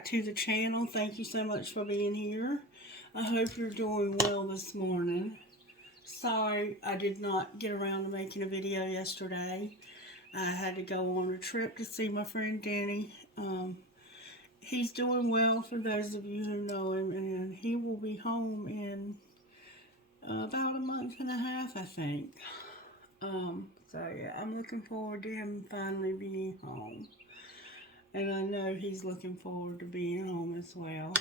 back to the channel. Thank you so much for being here. I hope you're doing well this morning. Sorry I did not get around to making a video yesterday. I had to go on a trip to see my friend Danny. He's doing well, for those of you who know him, and he will be home in about a month and a half, I think. So yeah, I'm looking forward to him finally being home. And I know he's looking forward to being home as well.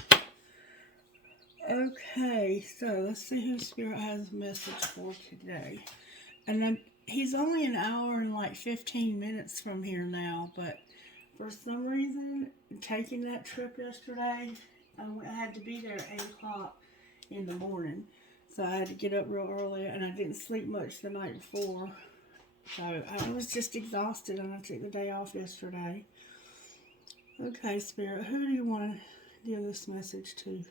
Okay, so let's see who Spirit has a message for today. And he's only an hour and like 15 minutes from here now, but for some reason, taking that trip yesterday, I had to be there at 8 o'clock in the morning. So I had to get up real early, and I didn't sleep much the night before. So I was just exhausted, and I took the day off yesterday. Okay, Spirit, who do you want to give this message to?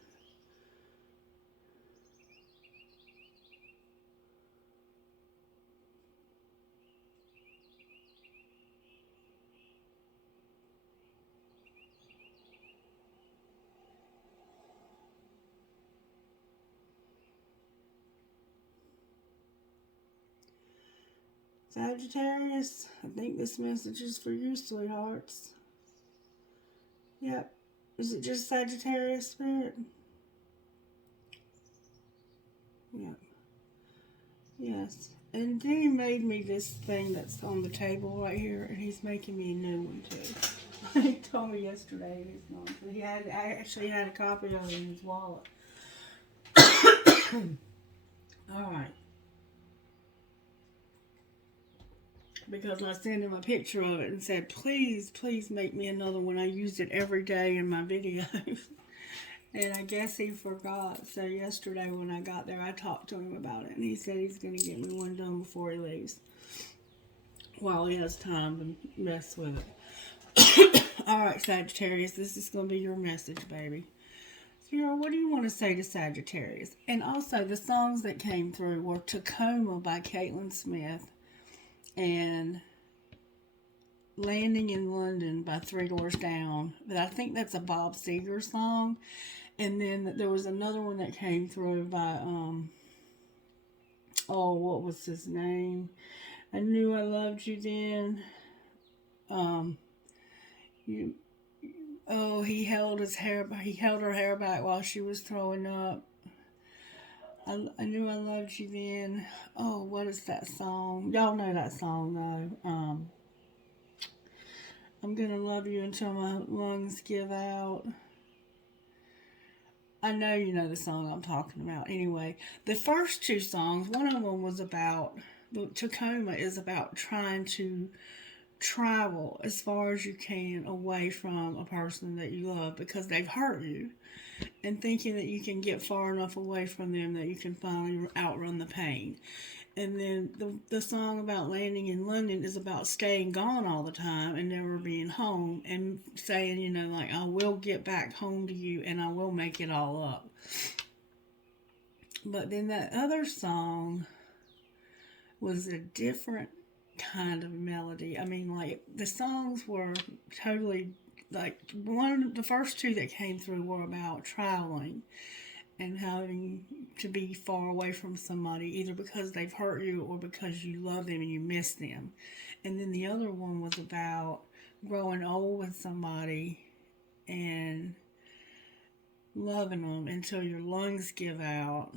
Sagittarius, I think this message is for you, sweethearts. Yep. Is it just Sagittarius, Spirit? Yep. Yes. And then he made me this thing that's on the table right here, and he's making me a new one too. He told me yesterday it is not. I actually had a copy of it in his wallet. Alright. Because I sent him a picture of it and said, please, please make me another one. I use it every day in my videos. And I guess he forgot. So yesterday when I got there, I talked to him about it. And he said he's going to get me one done before he leaves. While he has time to mess with it. Alright, Sagittarius, this is going to be your message, baby. Sarah, what do you want to say to Sagittarius? And also, the songs that came through were Tacoma by Caitlin Smith and Landing in London by 3 Doors Down. But I think that's a Bob Seger song. And then there was another one that came through by, what was his name? I Knew I Loved You Then. He held her hair back while she was throwing up. I Knew I Loved You Then. Oh, what is that song? Y'all know that song, though. I'm Gonna Love You Until My Lungs Give Out. I know you know the song I'm talking about. Anyway, the first two songs, one of them was about, Tacoma is about trying to travel as far as you can away from a person that you love because they've hurt you, and thinking that you can get far enough away from them that you can finally outrun the pain. And then the song about Landing in London is about staying gone all the time and never being home, and saying, like, I will get back home to you and I will make it all up. But then that other song was a different kind of melody. I mean, like, the songs were totally, like, the first two that came through were about traveling and having to be far away from somebody, either because they've hurt you or because you love them and you miss them. And then the other one was about growing old with somebody and loving them until your lungs give out.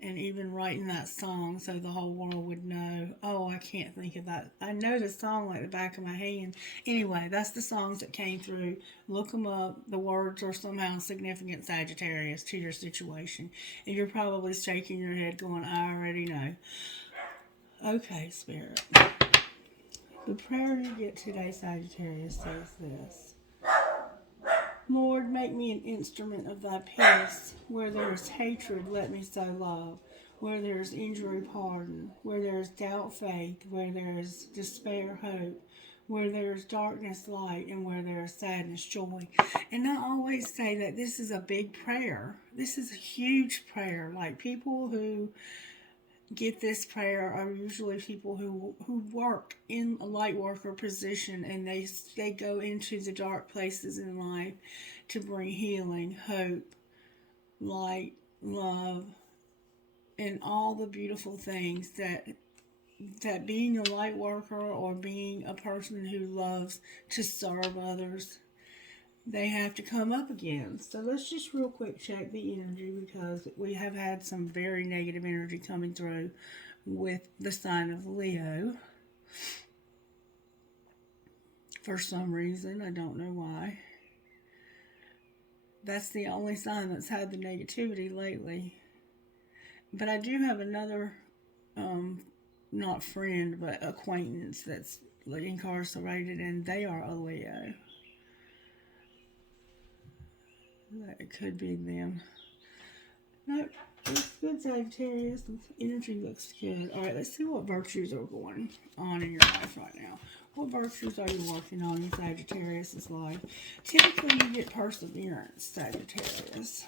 And even writing that song so the whole world would know. Oh, I can't think of that. I know the song like the back of my hand. Anyway, that's the songs that came through. Look them up. The words are somehow significant, Sagittarius, to your situation. And you're probably shaking your head going, I already know. Okay, Spirit. The prayer you get today, Sagittarius, says this. Lord, make me an instrument of thy peace. Where there is hatred, let me sow love. Where there is injury, pardon. Where there is doubt, faith. Where there is despair, hope. Where there is darkness, light. And where there is sadness, joy. And I always say that this is a big prayer. This is a huge prayer. Like, people who get this prayer are usually people who work in a light worker position, and they go into the dark places in life to bring healing, hope, light, love, and all the beautiful things that being a light worker or being a person who loves to serve others, they have to come up again. So let's just real quick check the energy, because we have had some very negative energy coming through with the sign of Leo. For some reason, I don't know why. That's the only sign that's had the negativity lately. But I do have another, not friend, but acquaintance that's incarcerated, and they are a Leo. It could be them. No, it's good, Sagittarius. The energy looks good. Alright, let's see what virtues are going on in your life right now. What virtues are you working on in Sagittarius' life? Typically, you get perseverance, Sagittarius.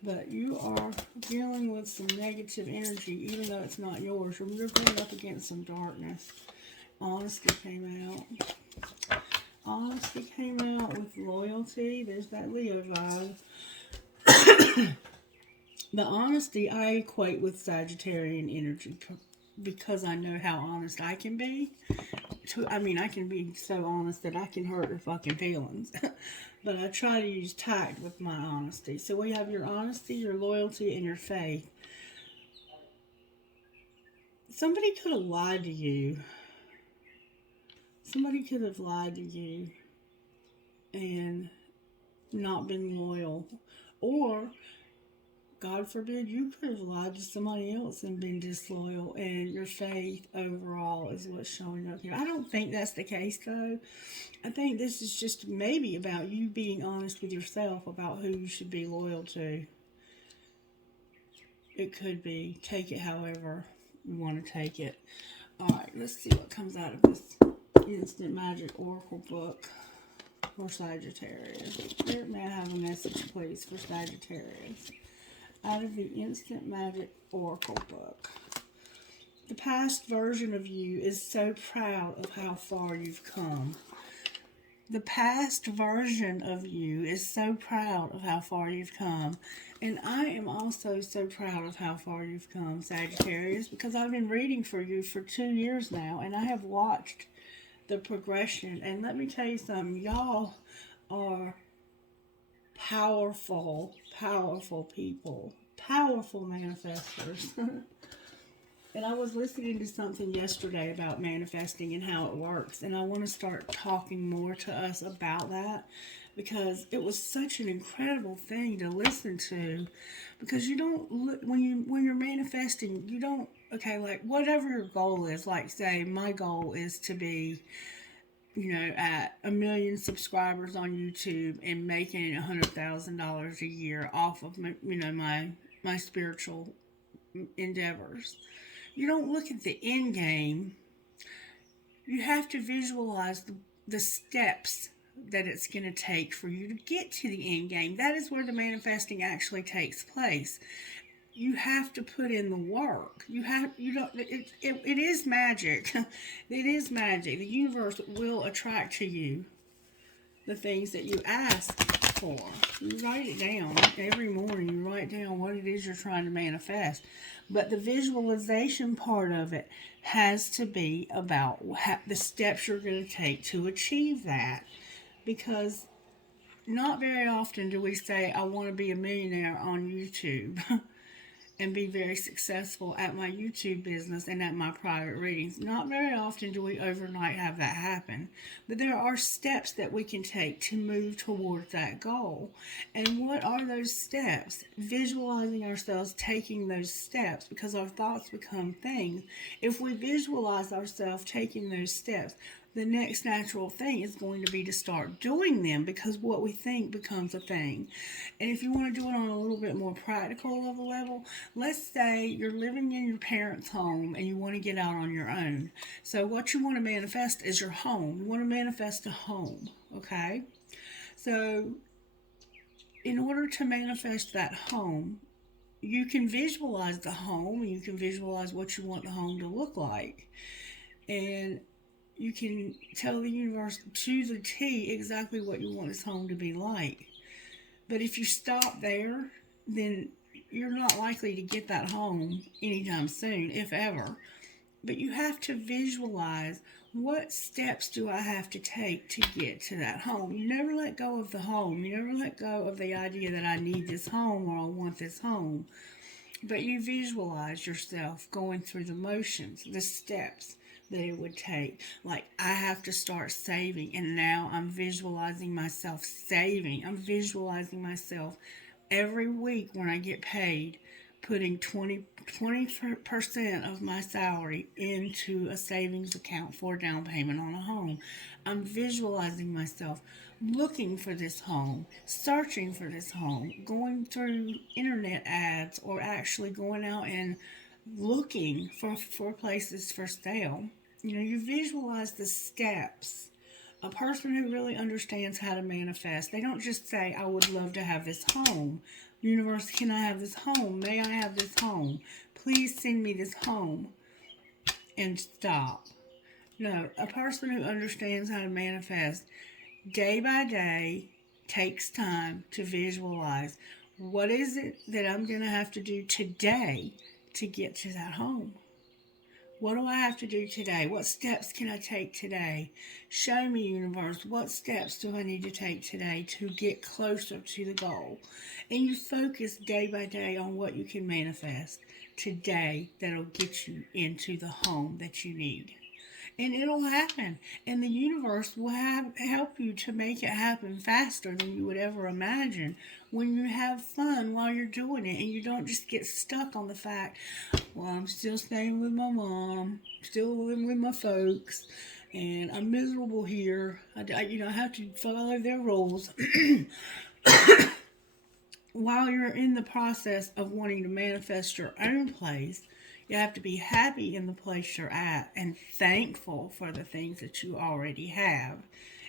But you are dealing with some negative energy, even though it's not yours. You're going up against some darkness. Honesty came out. Honesty came out with loyalty. There's that Leo vibe. The honesty I equate with Sagittarian energy because I know how honest I can be. I can be so honest that I can hurt your fucking feelings. But I try to use tact with my honesty. So we have your honesty, your loyalty, and your faith. Somebody could have lied to you. Somebody could have lied to you and not been loyal. Or, God forbid, you could have lied to somebody else and been disloyal, and your faith overall is what's showing up here. I don't think that's the case, though. I think this is just maybe about you being honest with yourself about who you should be loyal to. It could be. Take it however you want to take it. Alright, let's see what comes out of this Instant Magic Oracle book for Sagittarius. Spirit, may I have a message, please, for Sagittarius? Out of the Instant Magic Oracle book. The past version of you is so proud of how far you've come. The past version of you is so proud of how far you've come. And I am also so proud of how far you've come, Sagittarius, because I've been reading for you for 2 years now, and I have watched the progression. And let me tell you something, y'all are powerful, powerful people, powerful manifestors. And I was listening to something yesterday about manifesting and how it works, and I want to start talking more to us about that, because it was such an incredible thing to listen to. Because you don't look, when you're manifesting, you don't, okay, like whatever your goal is, like say my goal is to be, at 1 million subscribers on YouTube and making $100,000 a year off of my spiritual endeavors. You don't look at the end game. You have to visualize the steps that it's going to take for you to get to the end game. That is where the manifesting actually takes place. You have to put in the work. It is magic. It is magic. The universe will attract to you the things that you ask for. You write it down every morning. You write down what it is you're trying to manifest. But the visualization part of it has to be about the steps you're going to take to achieve that. Because not very often do we say, I want to be a millionaire on YouTube and be very successful at my YouTube business and at my private readings. Not very often do we overnight have that happen. But there are steps that we can take to move towards that goal. And what are those steps? Visualizing ourselves taking those steps, because our thoughts become things. If we visualize ourselves taking those steps, the next natural thing is going to be to start doing them, because what we think becomes a thing. And if you want to do it on a little bit more practical of a level, let's say you're living in your parents' home and you want to get out on your own. So what you want to manifest is your home. You want to manifest a home, okay? So in order to manifest that home, you can visualize the home, and you can visualize what you want the home to look like. And you can tell the universe to the T exactly what you want this home to be like. But if you stop there, then you're not likely to get that home anytime soon, if ever. But you have to visualize, what steps do I have to take to get to that home? You never let go of the home. You never let go of the idea that I need this home or I want this home. But you visualize yourself going through the motions, the steps that it would take. Like, I have to start saving, and now I'm visualizing myself saving. I'm visualizing myself every week when I get paid putting 20% of my salary into a savings account for down payment on a home. I'm visualizing myself looking for this home, searching for this home, going through internet ads, or actually going out and looking for places for sale. You visualize the steps. A person who really understands how to manifest, they don't just say, I would love to have this home. Universe, can I have this home? May I have this home? Please send me this home. And stop. No, a person who understands how to manifest day by day takes time to visualize, what is it that I'm going to have to do today to get to that home? What do I have to do today? What steps can I take today? Show me, universe, what steps do I need to take today to get closer to the goal? And you focus day by day on what you can manifest today that'll get you into the home that you need. And it'll happen. And the universe will help you to make it happen faster than you would ever imagine when you have fun while you're doing it. And you don't just get stuck on the fact, well, I'm still staying with my mom, still living with my folks, and I'm miserable here. I have to follow their rules. While you're in the process of wanting to manifest your own place, you have to be happy in the place you're at and thankful for the things that you already have.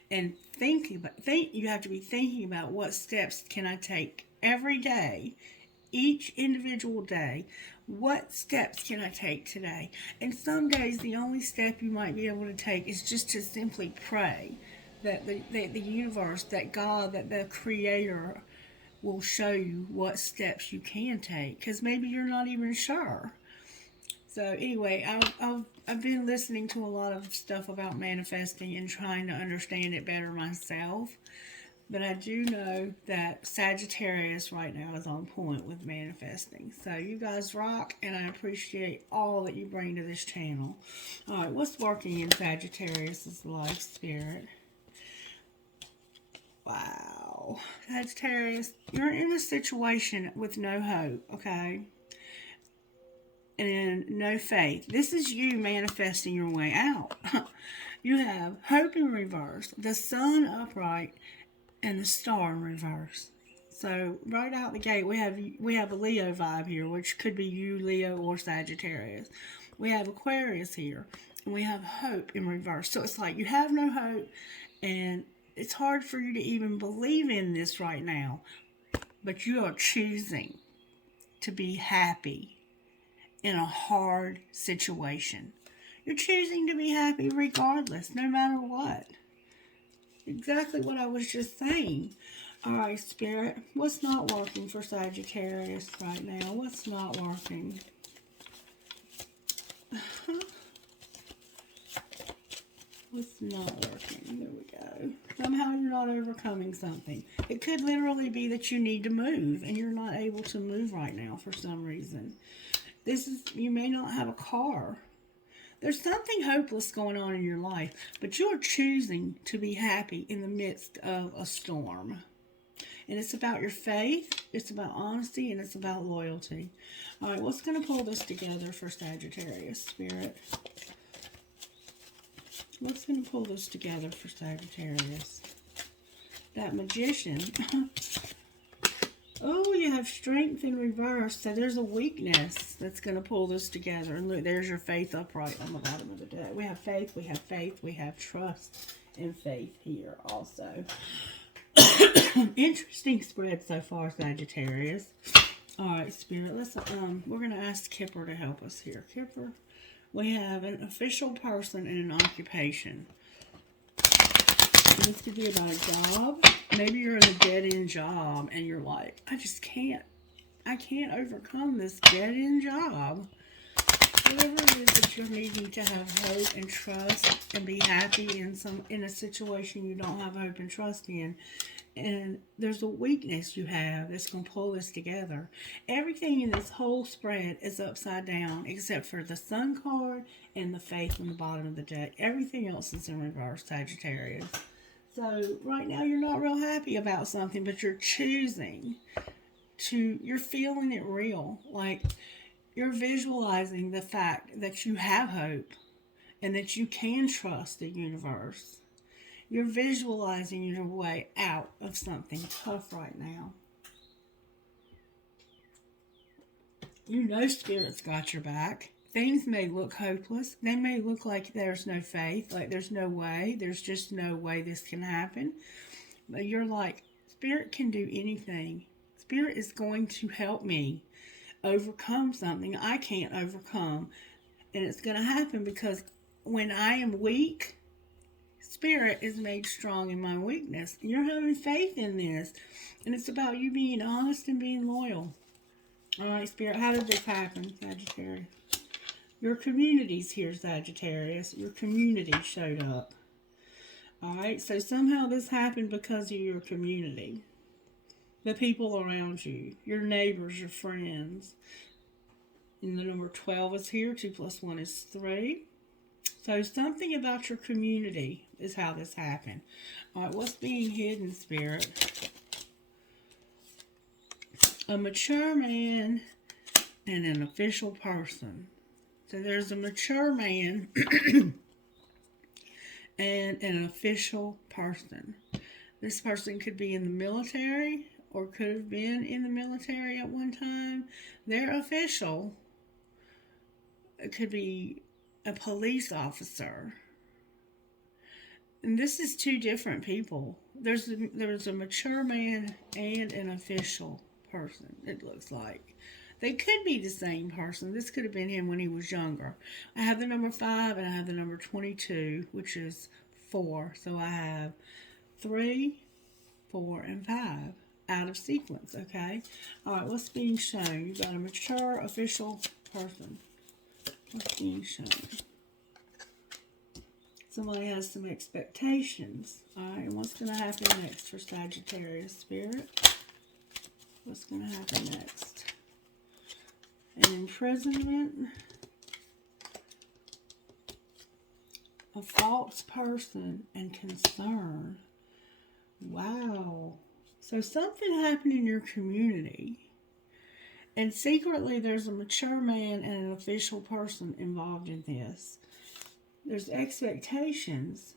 And you have to be thinking about, what steps can I take every day, each individual day. What steps can I take today? And some days the only step you might be able to take is just to simply pray that the universe, that God, that the Creator will show you what steps you can take, because maybe you're not even sure. So anyway, I've been listening to a lot of stuff about manifesting and trying to understand it better myself. But I do know that Sagittarius right now is on point with manifesting. So you guys rock, and I appreciate all that you bring to this channel. Alright, what's working in Sagittarius' life, Spirit? Wow. Sagittarius, you're in a situation with no hope, okay? And no faith. This is you manifesting your way out. You have hope in reverse, the sun upright, and the star in reverse. So right out the gate, we have a Leo vibe here, which could be you, Leo, or Sagittarius. We have Aquarius here, and we have hope in reverse. So it's like you have no hope, and it's hard for you to even believe in this right now, but you are choosing to be happy in a hard situation. You're choosing to be happy regardless, no matter what. Exactly what I was just saying. Alright, Spirit, what's not working for Sagittarius right now? What's not working? What's not working? There we go. Somehow you're not overcoming something. It could literally be that you need to move, and you're not able to move right now for some reason. You may not have a car. There's something hopeless going on in your life, but you're choosing to be happy in the midst of a storm. And it's about your faith, it's about honesty, and it's about loyalty. All right, what's going to pull this together for Sagittarius, Spirit? What's going to pull this together for Sagittarius? That Magician. Oh, you have strength in reverse. So there's a weakness that's going to pull this together. And look, there's your faith upright on the bottom of the deck. We have faith, we have faith, we have trust and faith here also. Interesting spread so far, Sagittarius. All right, Spirit, we're going to ask Kipper to help us here. Kipper, We have an official person and an occupation. This could be about a job. Maybe you're in a dead-end job and you're like, I can't overcome this dead-end job. Whatever it is that you're needing to have hope and trust and be happy in a situation you don't have hope and trust in. And there's a weakness you have that's going to pull this together. Everything in this whole spread is upside down except for the Sun card and the Faith on the bottom of the deck. Everything else is in reverse, Sagittarius. So right now you're not real happy about something, but you're choosing you're feeling it real. Like you're visualizing the fact that you have hope and that you can trust the universe. You're visualizing your way out of something tough right now. You know Spirit's got your back. Things may look hopeless. They may look like there's no faith, like there's no way. There's just no way this can happen. But you're like, Spirit can do anything. Spirit is going to help me overcome something I can't overcome. And it's going to happen because when I am weak, Spirit is made strong in my weakness. And you're having faith in this. And it's about you being honest and being loyal. All right, Spirit, how did this happen, Sagittarius? Your community's here, Sagittarius. Your community showed up. All right, so somehow this happened because of your community. The people around you, your neighbors, your friends. And the number 12 is here. 2 plus 1 is 3. So something about your community is how this happened. All right, what's being hidden, Spirit? A mature man and an official person. So there's a mature man and an official person. This person could be in the military or could have been in the military at one time. They're official. It could be a police officer. And this is two different people. There's a mature man and an official person, it looks like. They could be the same person. This could have been him when he was younger. I have the number 5 and I have the number 22, which is 4. So I have 3, 4, and 5 out of sequence, okay? All right, what's being shown? You've got a mature, official person. What's being shown? Somebody has some expectations. All right, and what's going to happen next for Sagittarius, Spirit? What's going to happen next? An imprisonment, a false person, and concern. Wow. So something happened in your community. And secretly there's a mature man and an official person involved in this. There's expectations.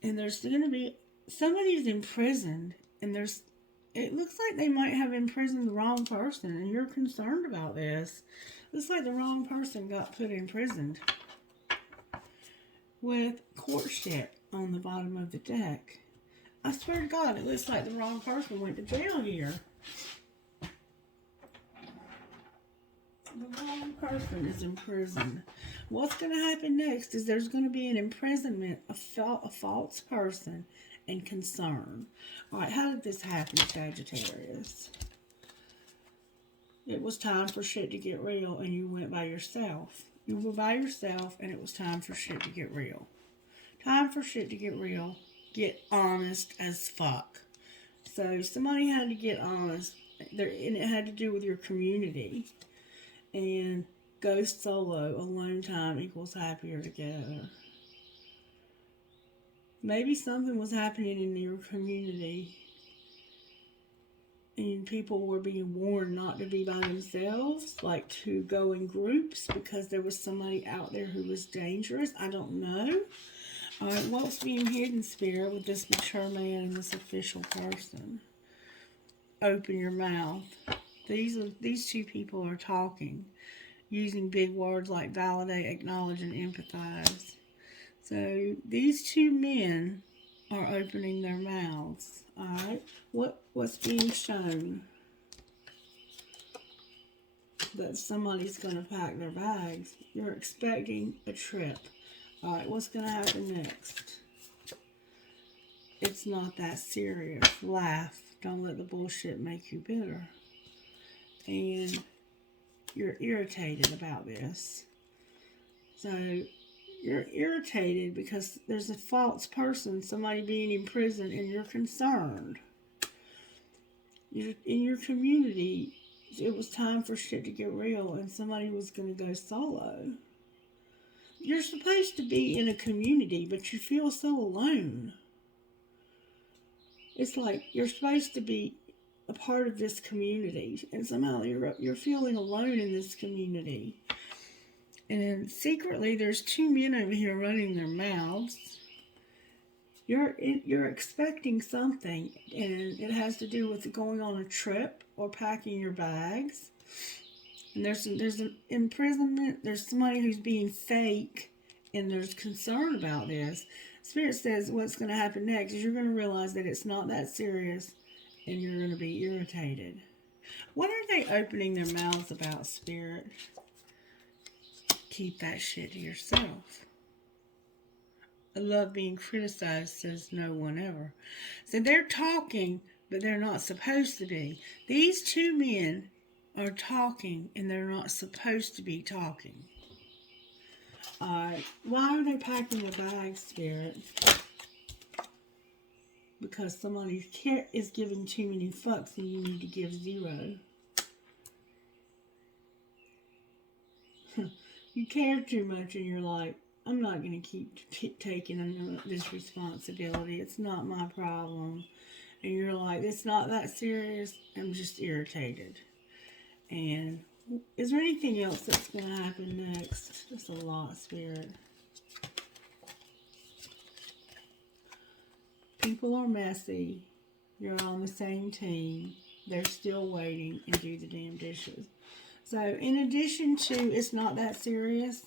And there's going to be, somebody's imprisoned. And it looks like they might have imprisoned the wrong person, and you're concerned about this. Looks like the wrong person got put in prison. With courtship on the bottom of the deck. I swear to God, it looks like the wrong person went to jail here. The wrong person is in prison. What's going to happen next is there's going to be an imprisonment of a false person and concern. All right, how did this happen, Sagittarius? It was time for shit to get real, and you went by yourself. You were by yourself, and it was time for shit to get real. Time for shit to get real. Get honest as fuck. So somebody had to get honest, and it had to do with your community. And go solo. Alone time equals happier together. Maybe something was happening in your community and people were being warned not to be by themselves, like to go in groups because there was somebody out there who was dangerous. I don't know. All right, what's being hidden, Spirit, with this mature man and this official person? Open your mouth. These two people are talking, using big words like validate, acknowledge, and empathize. So these two men are opening their mouths. All right, what's being shown? that somebody's going to pack their bags. You're expecting a trip. Alright, what's going to happen next? It's not that serious. Laugh. Don't let the bullshit make you bitter. And you're irritated about this. So, you're irritated because there's a false person, somebody being in prison, and you're concerned. In your community, it was time for shit to get real, and somebody was going to go solo. You're supposed to be in a community, but you feel so alone. It's like you're supposed to be a part of this community, and somehow you're feeling alone in this community. And secretly, there's two men over here running their mouths. You're expecting something, and it has to do with going on a trip or packing your bags. And there's an imprisonment. There's somebody who's being fake, and there's concern about this. Spirit says what's going to happen next is you're going to realize that it's not that serious, and you're going to be irritated. What are they opening their mouths about, Spirit? Keep that shit to yourself. I love being criticized, says no one ever. So they're talking, but they're not supposed to be. These two men are talking, and they're not supposed to be talking. Why are they packing their bags, Spirit? Because somebody is giving too many fucks, and you need to give 0. You care too much, and you're like, I'm not going to keep taking this responsibility. It's not my problem. And you're like, it's not that serious. I'm just irritated. And is there anything else that's going to happen next? Just a lot, Spirit. People are messy. You're on the same team. They're still waiting, and do the damn dishes. So, in addition to it's not that serious,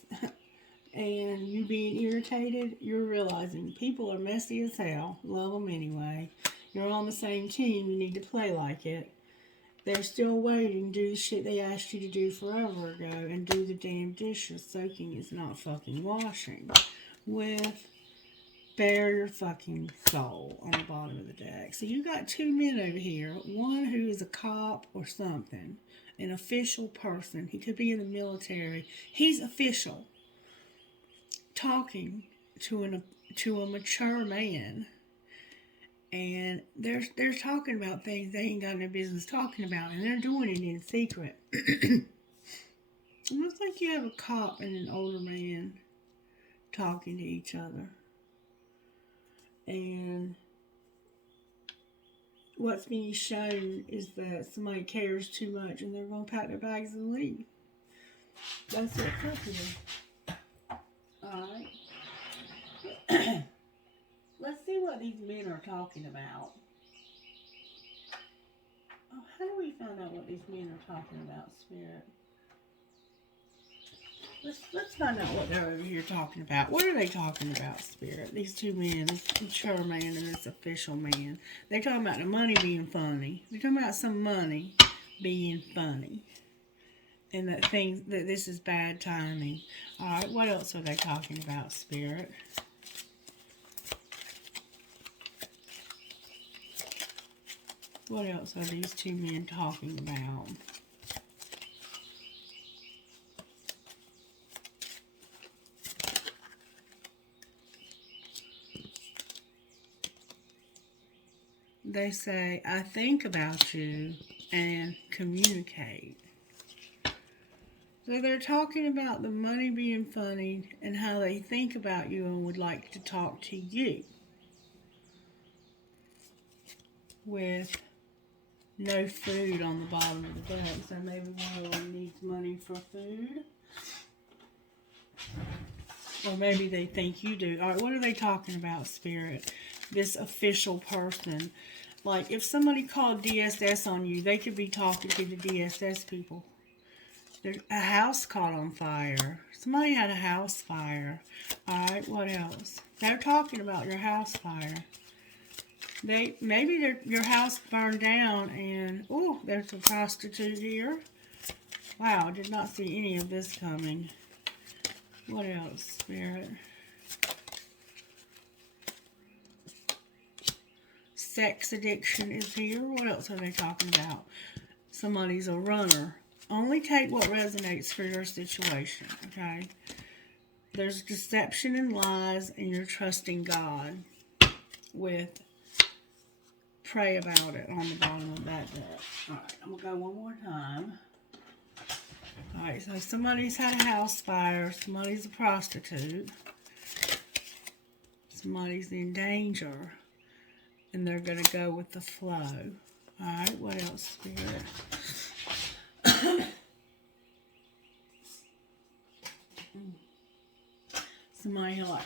and you being irritated, you're realizing people are messy as hell. Love them anyway. You're on the same team. You need to play like it. They're still waiting. Do the shit they asked you to do forever ago, and do the damn dishes. Soaking is not fucking washing. With bare your fucking soul on the bottom of the deck. So you got two men over here. One who is a cop or something. An official person. He could be in the military. He's official. Talking to a mature man. And they're talking about things they ain't got no business talking about. And they're doing it in secret. It looks like you have a cop and an older man talking to each other. And what's being shown is that somebody cares too much and they're going to pack their bags and leave. That's what's up here. Alright. Let's see what these men are talking about. Oh, how do we find out what these men are talking about, Spirit? Let's find out what they're over here talking about. What are they talking about, Spirit? These two men, this mature man and this official man. They're talking about the money being funny. They're talking about some money being funny. And that this is bad timing. Alright, what else are they talking about, Spirit? What else are these two men talking about? They say, I think about you and communicate. So they're talking about the money being funny and how they think about you and would like to talk to you. With no food on the bottom of the deck. So maybe one of them needs money for food. Or maybe they think you do. Alright, what are they talking about, Spirit? This official person. Like, if somebody called DSS on you, they could be talking to the DSS people. There's a house caught on fire. Somebody had a house fire. Alright, what else? They're talking about your house fire. Maybe your house burned down and, oh, there's a prostitute here. Wow, I did not see any of this coming. What else, Spirit? Sex addiction is here. What else are they talking about? Somebody's a runner. Only take what resonates for your situation, okay? There's deception and lies, and you're trusting God with pray about it on the bottom of that deck. Alright, I'm going to go one more time. Alright, so somebody's had a house fire. Somebody's a prostitute. Somebody's in danger. And they're going to go with the flow. Alright, what else, Spirit?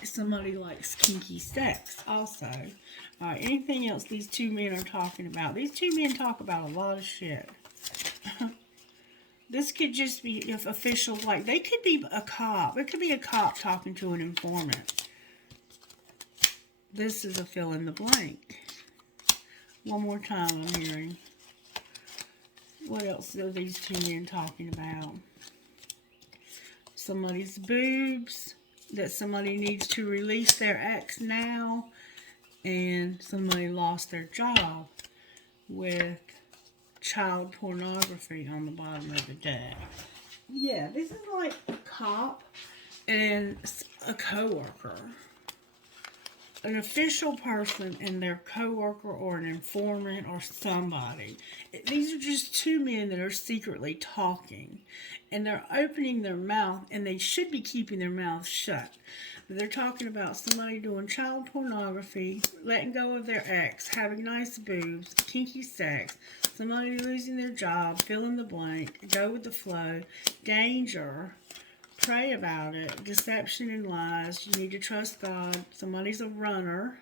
Somebody likes kinky sex also. Alright, anything else these two men are talking about? These two men talk about a lot of shit. This could just be if official, like they could be a cop. It could be a cop talking to an informant. This is a fill in the blank. One more time I'm hearing. What else are these two men talking about? Somebody's boobs. That somebody needs to release their ex now. And somebody lost their job with child pornography on the bottom of the deck. Yeah, this is like a cop and a coworker. An official person and their coworker or an informant or somebody. These are just two men that are secretly talking. And they're opening their mouth, and they should be keeping their mouths shut. But they're talking about somebody doing child pornography, letting go of their ex, having nice boobs, kinky sex, somebody losing their job, fill in the blank, go with the flow, danger, pray about it, deception and lies, you need to trust God, somebody's a runner,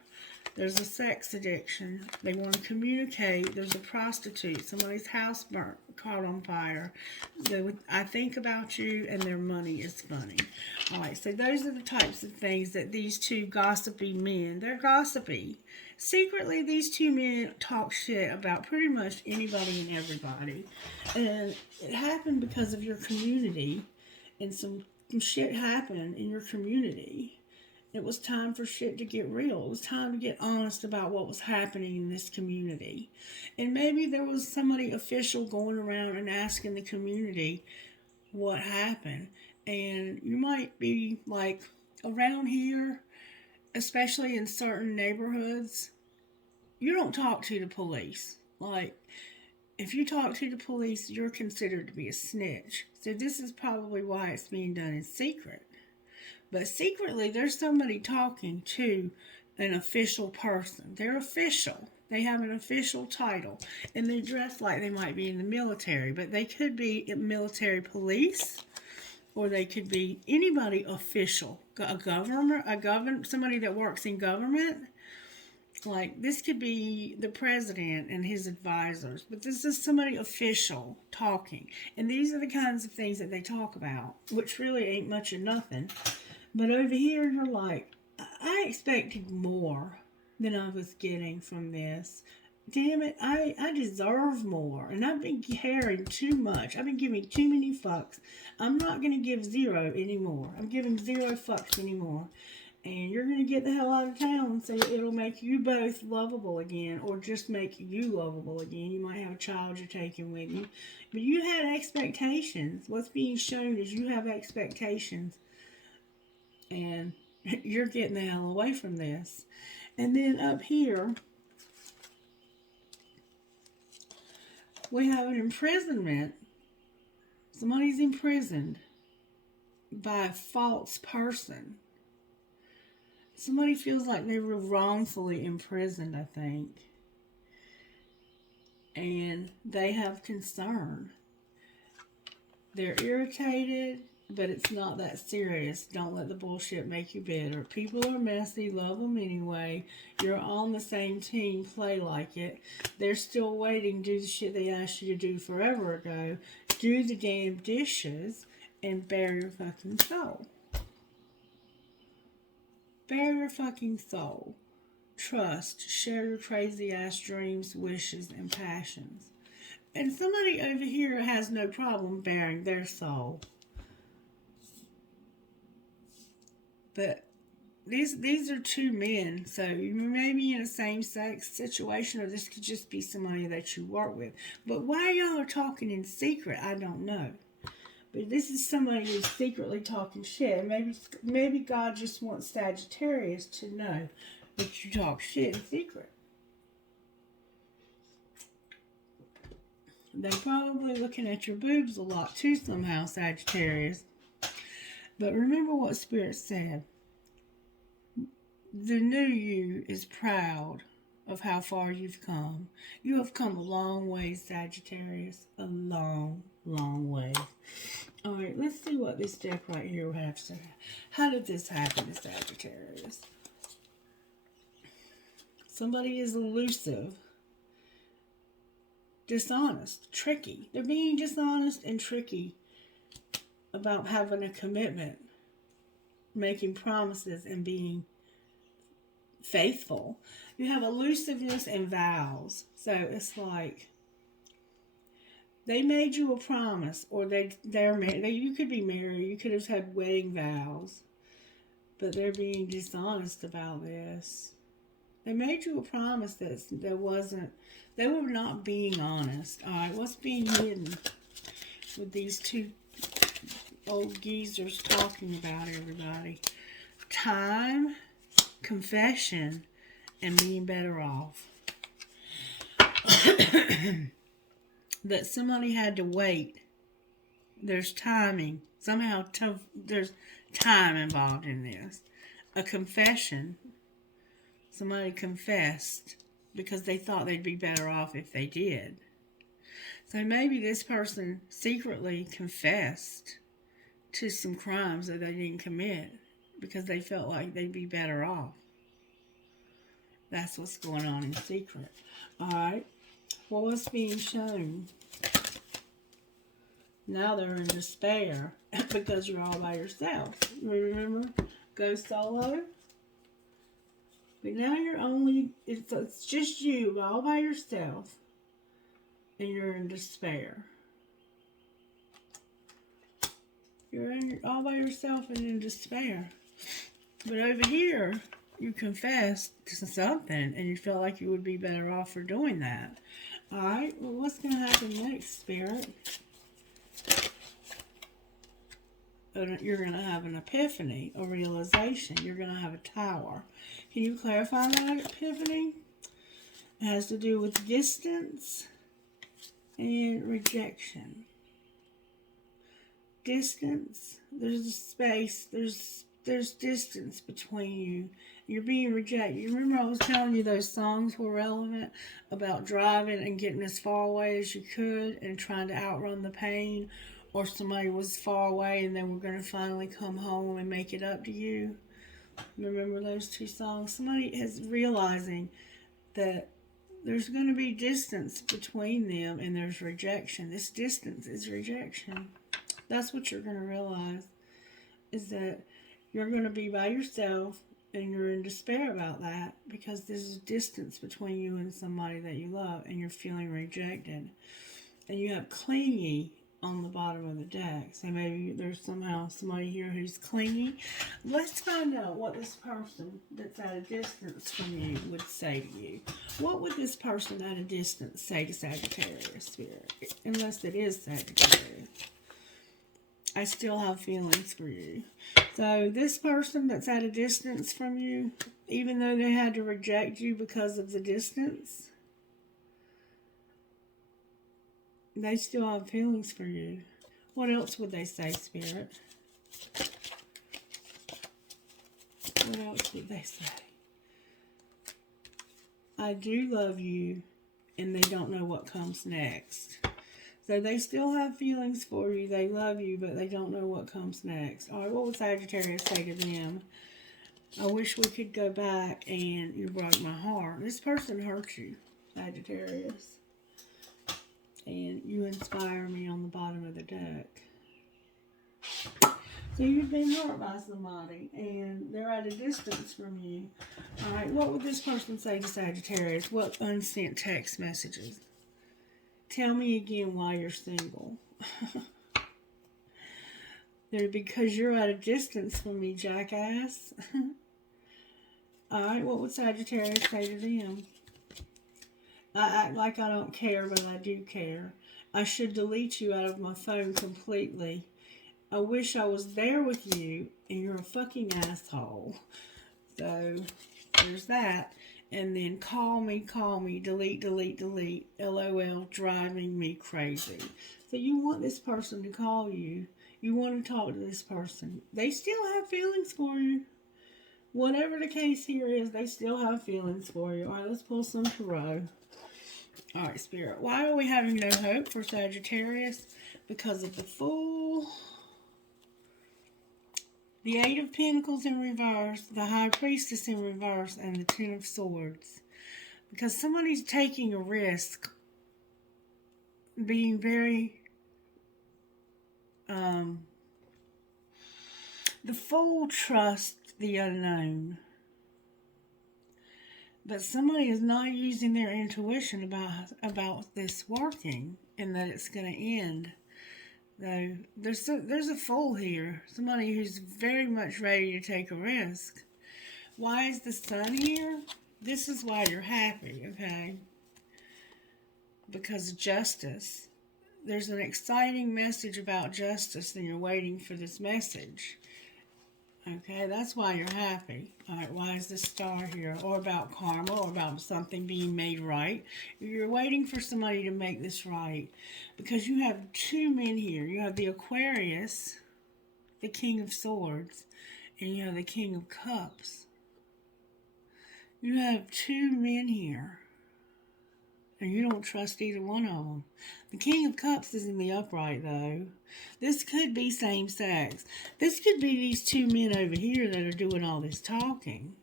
there's a sex addiction, they want to communicate, there's a prostitute, somebody's house burnt, caught on fire, I think about you, and their money is funny. Alright, so those are the types of things that these two gossipy men, they're gossipy. Secretly, these two men talk shit about pretty much anybody and everybody. And it happened because of your community, and some shit happened in your community. It was time for shit to get real. It was time to get honest about what was happening in this community. And maybe there was somebody official going around and asking the community what happened. And you might be like, around here, especially in certain neighborhoods, you don't talk to the police. Like, if you talk to the police, you're considered to be a snitch. So this is probably why it's being done in secret. But secretly, there's somebody talking to an official person. They're official. They have an official title. And they dress like they might be in the military. But they could be military police. Or they could be anybody official. A governor, somebody that works in government. Like, this could be the president and his advisors. But this is somebody official talking. And these are the kinds of things that they talk about. Which really ain't much of nothing. But over here, you're like, I expected more than I was getting from this. Damn it, I deserve more. And I've been caring too much. I've been giving too many fucks. I'm not going to give zero anymore. I'm giving 0 fucks anymore. And you're going to get the hell out of town, so it'll make you both lovable again, or just make you lovable again. You might have a child you're taking with you. But you had expectations. What's being shown is you have expectations. And you're getting the hell away from this. And then up here, we have an imprisonment. Somebody's imprisoned by a false person. Somebody feels like they were wrongfully imprisoned, I think. And they have concern. They're irritated. But it's not that serious. Don't let the bullshit make you bitter. People are messy. Love them anyway. You're on the same team. Play like it. They're still waiting. Do the shit they asked you to do forever ago. Do the damn dishes. And bare your fucking soul. Bare your fucking soul. Trust. Share your crazy ass dreams, wishes, and passions. And somebody over here has no problem bearing their soul. But these are two men, so you may be in a same-sex situation, or this could just be somebody that you work with. But why y'all are talking in secret, I don't know. But this is somebody who's secretly talking shit. Maybe God just wants Sagittarius to know that you talk shit in secret. They're probably looking at your boobs a lot too somehow, Sagittarius. But remember what Spirit said. The new you is proud of how far you've come. You have come a long way, Sagittarius. A long, long way. All right, let's see what this deck right here will have to say. How did this happen to Sagittarius? Somebody is elusive, dishonest, tricky. They're being dishonest and tricky about having a commitment, making promises, and being faithful. You have elusiveness and vows. So it's like they made you a promise, or they're married. You could be married. You could have had wedding vows, but they're being dishonest about this. They made you a promise that wasn't. They were not being honest. All right, what's being hidden with these two old geezers talking about everybody? Time, confession, and being better off. That somebody had to wait. There's timing. Somehow there's time involved in this. A confession. Somebody confessed because they thought they'd be better off if they did. So maybe this person secretly confessed to some crimes that they didn't commit because they felt like they'd be better off. That's what's going on in secret. Alright. Well, what's being shown? Now they're in despair because you're all by yourself. Remember? Go solo. But now you're it's just you all by yourself. And you're in despair. You're all by yourself and in despair. But over here, you confessed to something and you felt like you would be better off for doing that. Alright, well, what's going to happen next, Spirit? You're going to have an epiphany, a realization. You're going to have a tower. Can you clarify that epiphany? It has to do with distance and rejection. Distance, there's a space, there's distance between you. You're being rejected. You remember I was telling you those songs were relevant about driving and getting as far away as you could and trying to outrun the pain, or somebody was far away and they were going to finally come home and make it up to you. Remember those two songs? Somebody is realizing that there's going to be distance between them and there's rejection. This distance is rejection. That's what you're going to realize, is that you're going to be by yourself and you're in despair about that because there's a distance between you and somebody that you love and you're feeling rejected. And you have clingy on the bottom of the deck. So maybe there's somehow somebody here who's clingy. Let's find out what this person that's at a distance from you would say to you. What would this person at a distance say to Sagittarius, Spirit? Unless it is Sagittarius. I still have feelings for you. So this person that's at a distance from you, even though they had to reject you because of the distance, they still have feelings for you. What else would they say, Spirit? What else would they say? I do love you, and they don't know what comes next. So they still have feelings for you. They love you, but they don't know what comes next. All right, what would Sagittarius say to them? I wish we could go back, and you broke my heart. This person hurt you, Sagittarius. And you inspire me on the bottom of the deck. So you've been hurt by somebody, and they're at a distance from you. All right, what would this person say to Sagittarius? What unsent text messages? Tell me again why you're single. Because you're at a distance from me, jackass. Alright, what would Sagittarius say to them? I act like I don't care, but I do care. I should delete you out of my phone completely. I wish I was there with you, and you're a fucking asshole. So, there's that. And then call me, delete, delete, delete. LOL, driving me crazy. So you want this person to call you. You want to talk to this person. They still have feelings for you. Whatever the case here is, they still have feelings for you. Alright, let's pull some tarot. Alright, Spirit. Why are we having no hope for Sagittarius? Because of the Fool. The Eight of Pentacles in reverse, the High Priestess in reverse, and the Ten of Swords. Because somebody's taking a risk, being very, the Fool trusts the unknown. But somebody is not using their intuition about this working and that it's going to end. Though there's a fool here, somebody who's very much ready to take a risk. Why is the Sun here? This is why you're happy, okay? Because of justice. There's an exciting message about justice and you're waiting for this message. Okay, that's why you're happy. Alright, why is the Star here? Or about karma, or about something being made right. You're waiting for somebody to make this right. Because you have two men here. You have the Aquarius, the King of Swords, and you have the King of Cups. You have two men here. And you don't trust either one of them. The King of Cups is in the upright, though. This could be same sex. This could be these two men over here that are doing all this talking.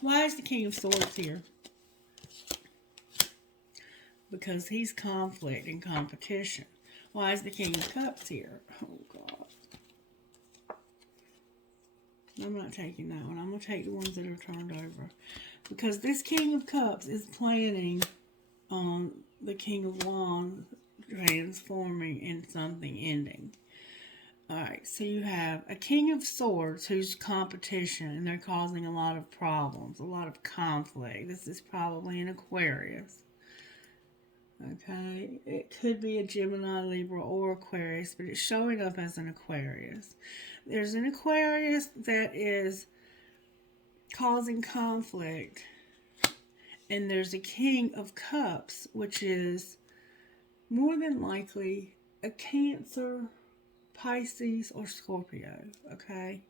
Why is the King of Swords here? Because he's conflict and competition. Why is the King of Cups here? Oh, God. I'm not taking that one. I'm going to take the ones that are turned over. Because this King of Cups is planning on the King of Wands transforming in something ending. Alright, so you have a King of Swords who's competition and they're causing a lot of problems, a lot of conflict. This is probably an Aquarius. Okay, it could be a Gemini, Libra, or Aquarius, but it's showing up as an Aquarius. There's an Aquarius that is causing conflict, and there's a King of Cups, which is more than likely a Cancer, Pisces, or Scorpio, okay?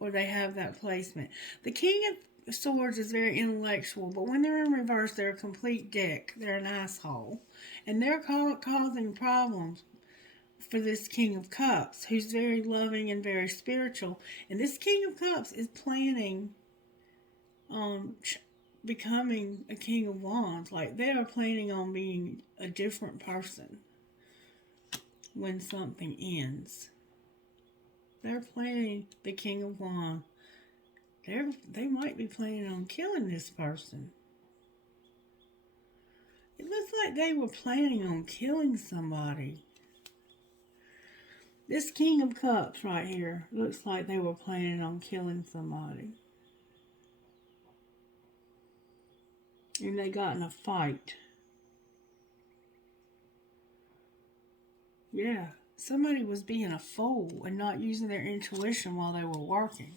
Or they have that placement. The King of Swords is very intellectual, but when they're in reverse, they're a complete dick. They're an asshole. And they're causing problems for this King of Cups, who's very loving and very spiritual. And this King of Cups is planning on becoming a King of Wands. Like, they are planning on being a different person when something ends. They're planning the King of Wands. They might be planning on killing this person. It looks like they were planning on killing somebody. This King of Cups right here looks like they were planning on killing somebody. And they got in a fight. Yeah, somebody was being a fool and not using their intuition while they were working.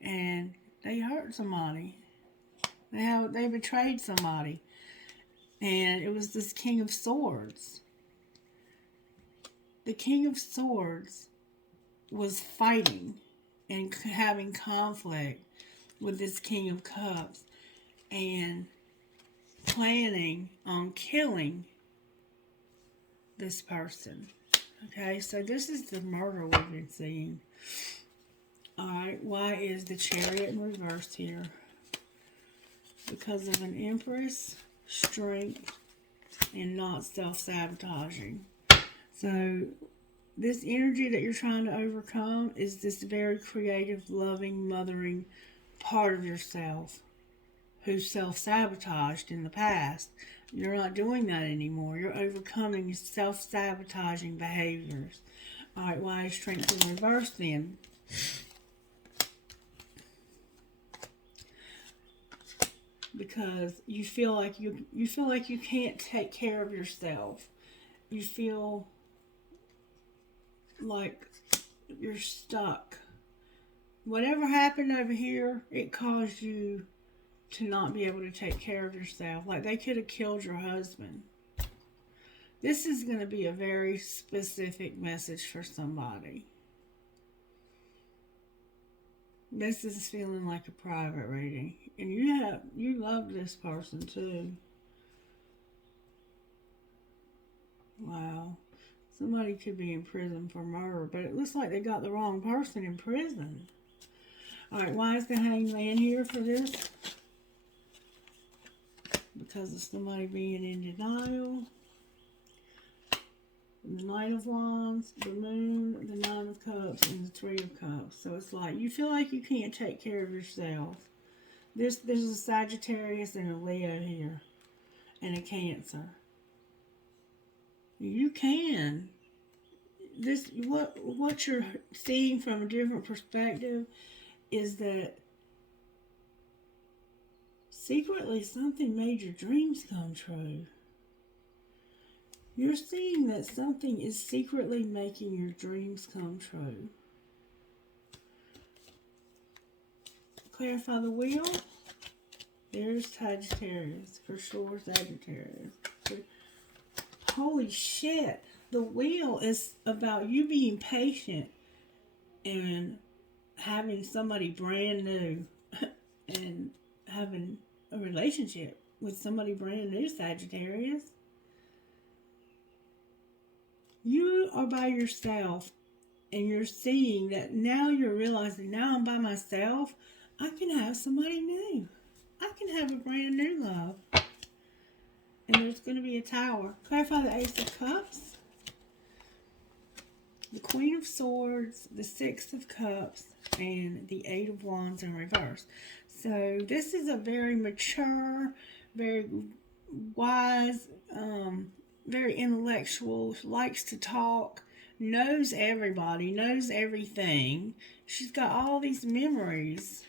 And they hurt somebody. They betrayed somebody. And it was this King of Swords. The King of Swords was fighting and having conflict with this King of Cups and planning on killing this person. Okay, so this is the murder we've been seeing. Alright, why is the Chariot in reverse here? Because of an Empress, strength, and not self-sabotaging. So, this energy that you're trying to overcome is this very creative, loving, mothering part of yourself. who self-sabotaged in the past. You're not doing that anymore. You're overcoming self-sabotaging behaviors. All right, why is Strength in reverse then? Because you feel like you can't take care of yourself. You feel like you're stuck. Whatever happened over here, it caused you to not be able to take care of yourself. Like they could have killed your husband. This is going to be a very specific message for somebody. This is feeling like a private reading. And you love this person too. Wow. Somebody could be in prison for murder, but it looks like they got the wrong person in prison. Alright, why is the Hanged Man here for this? Because of somebody being in denial. The Knight of Wands, the Moon, the Nine of Cups, and the Three of Cups. So it's like you feel like you can't take care of yourself. There's a Sagittarius and a Leo here, and a Cancer. You can. What you're seeing from a different perspective is that secretly something made your dreams come true. You're seeing that something is secretly making your dreams come true. Clarify the wheel. There's Sagittarius. For sure, Sagittarius. Holy shit. The wheel is about you being patient and having somebody brand new and having a relationship with somebody brand new, Sagittarius. You are by yourself and you're seeing that now you're realizing, now I'm by myself, I can have somebody new. I can have a brand new love. And there's going to be a Tower. Clarify the Ace of Cups, the Queen of Swords, the Six of Cups, and the Eight of Wands in reverse. So this is a very mature, very wise, very intellectual, likes to talk, knows everybody, knows everything. She's got all these memories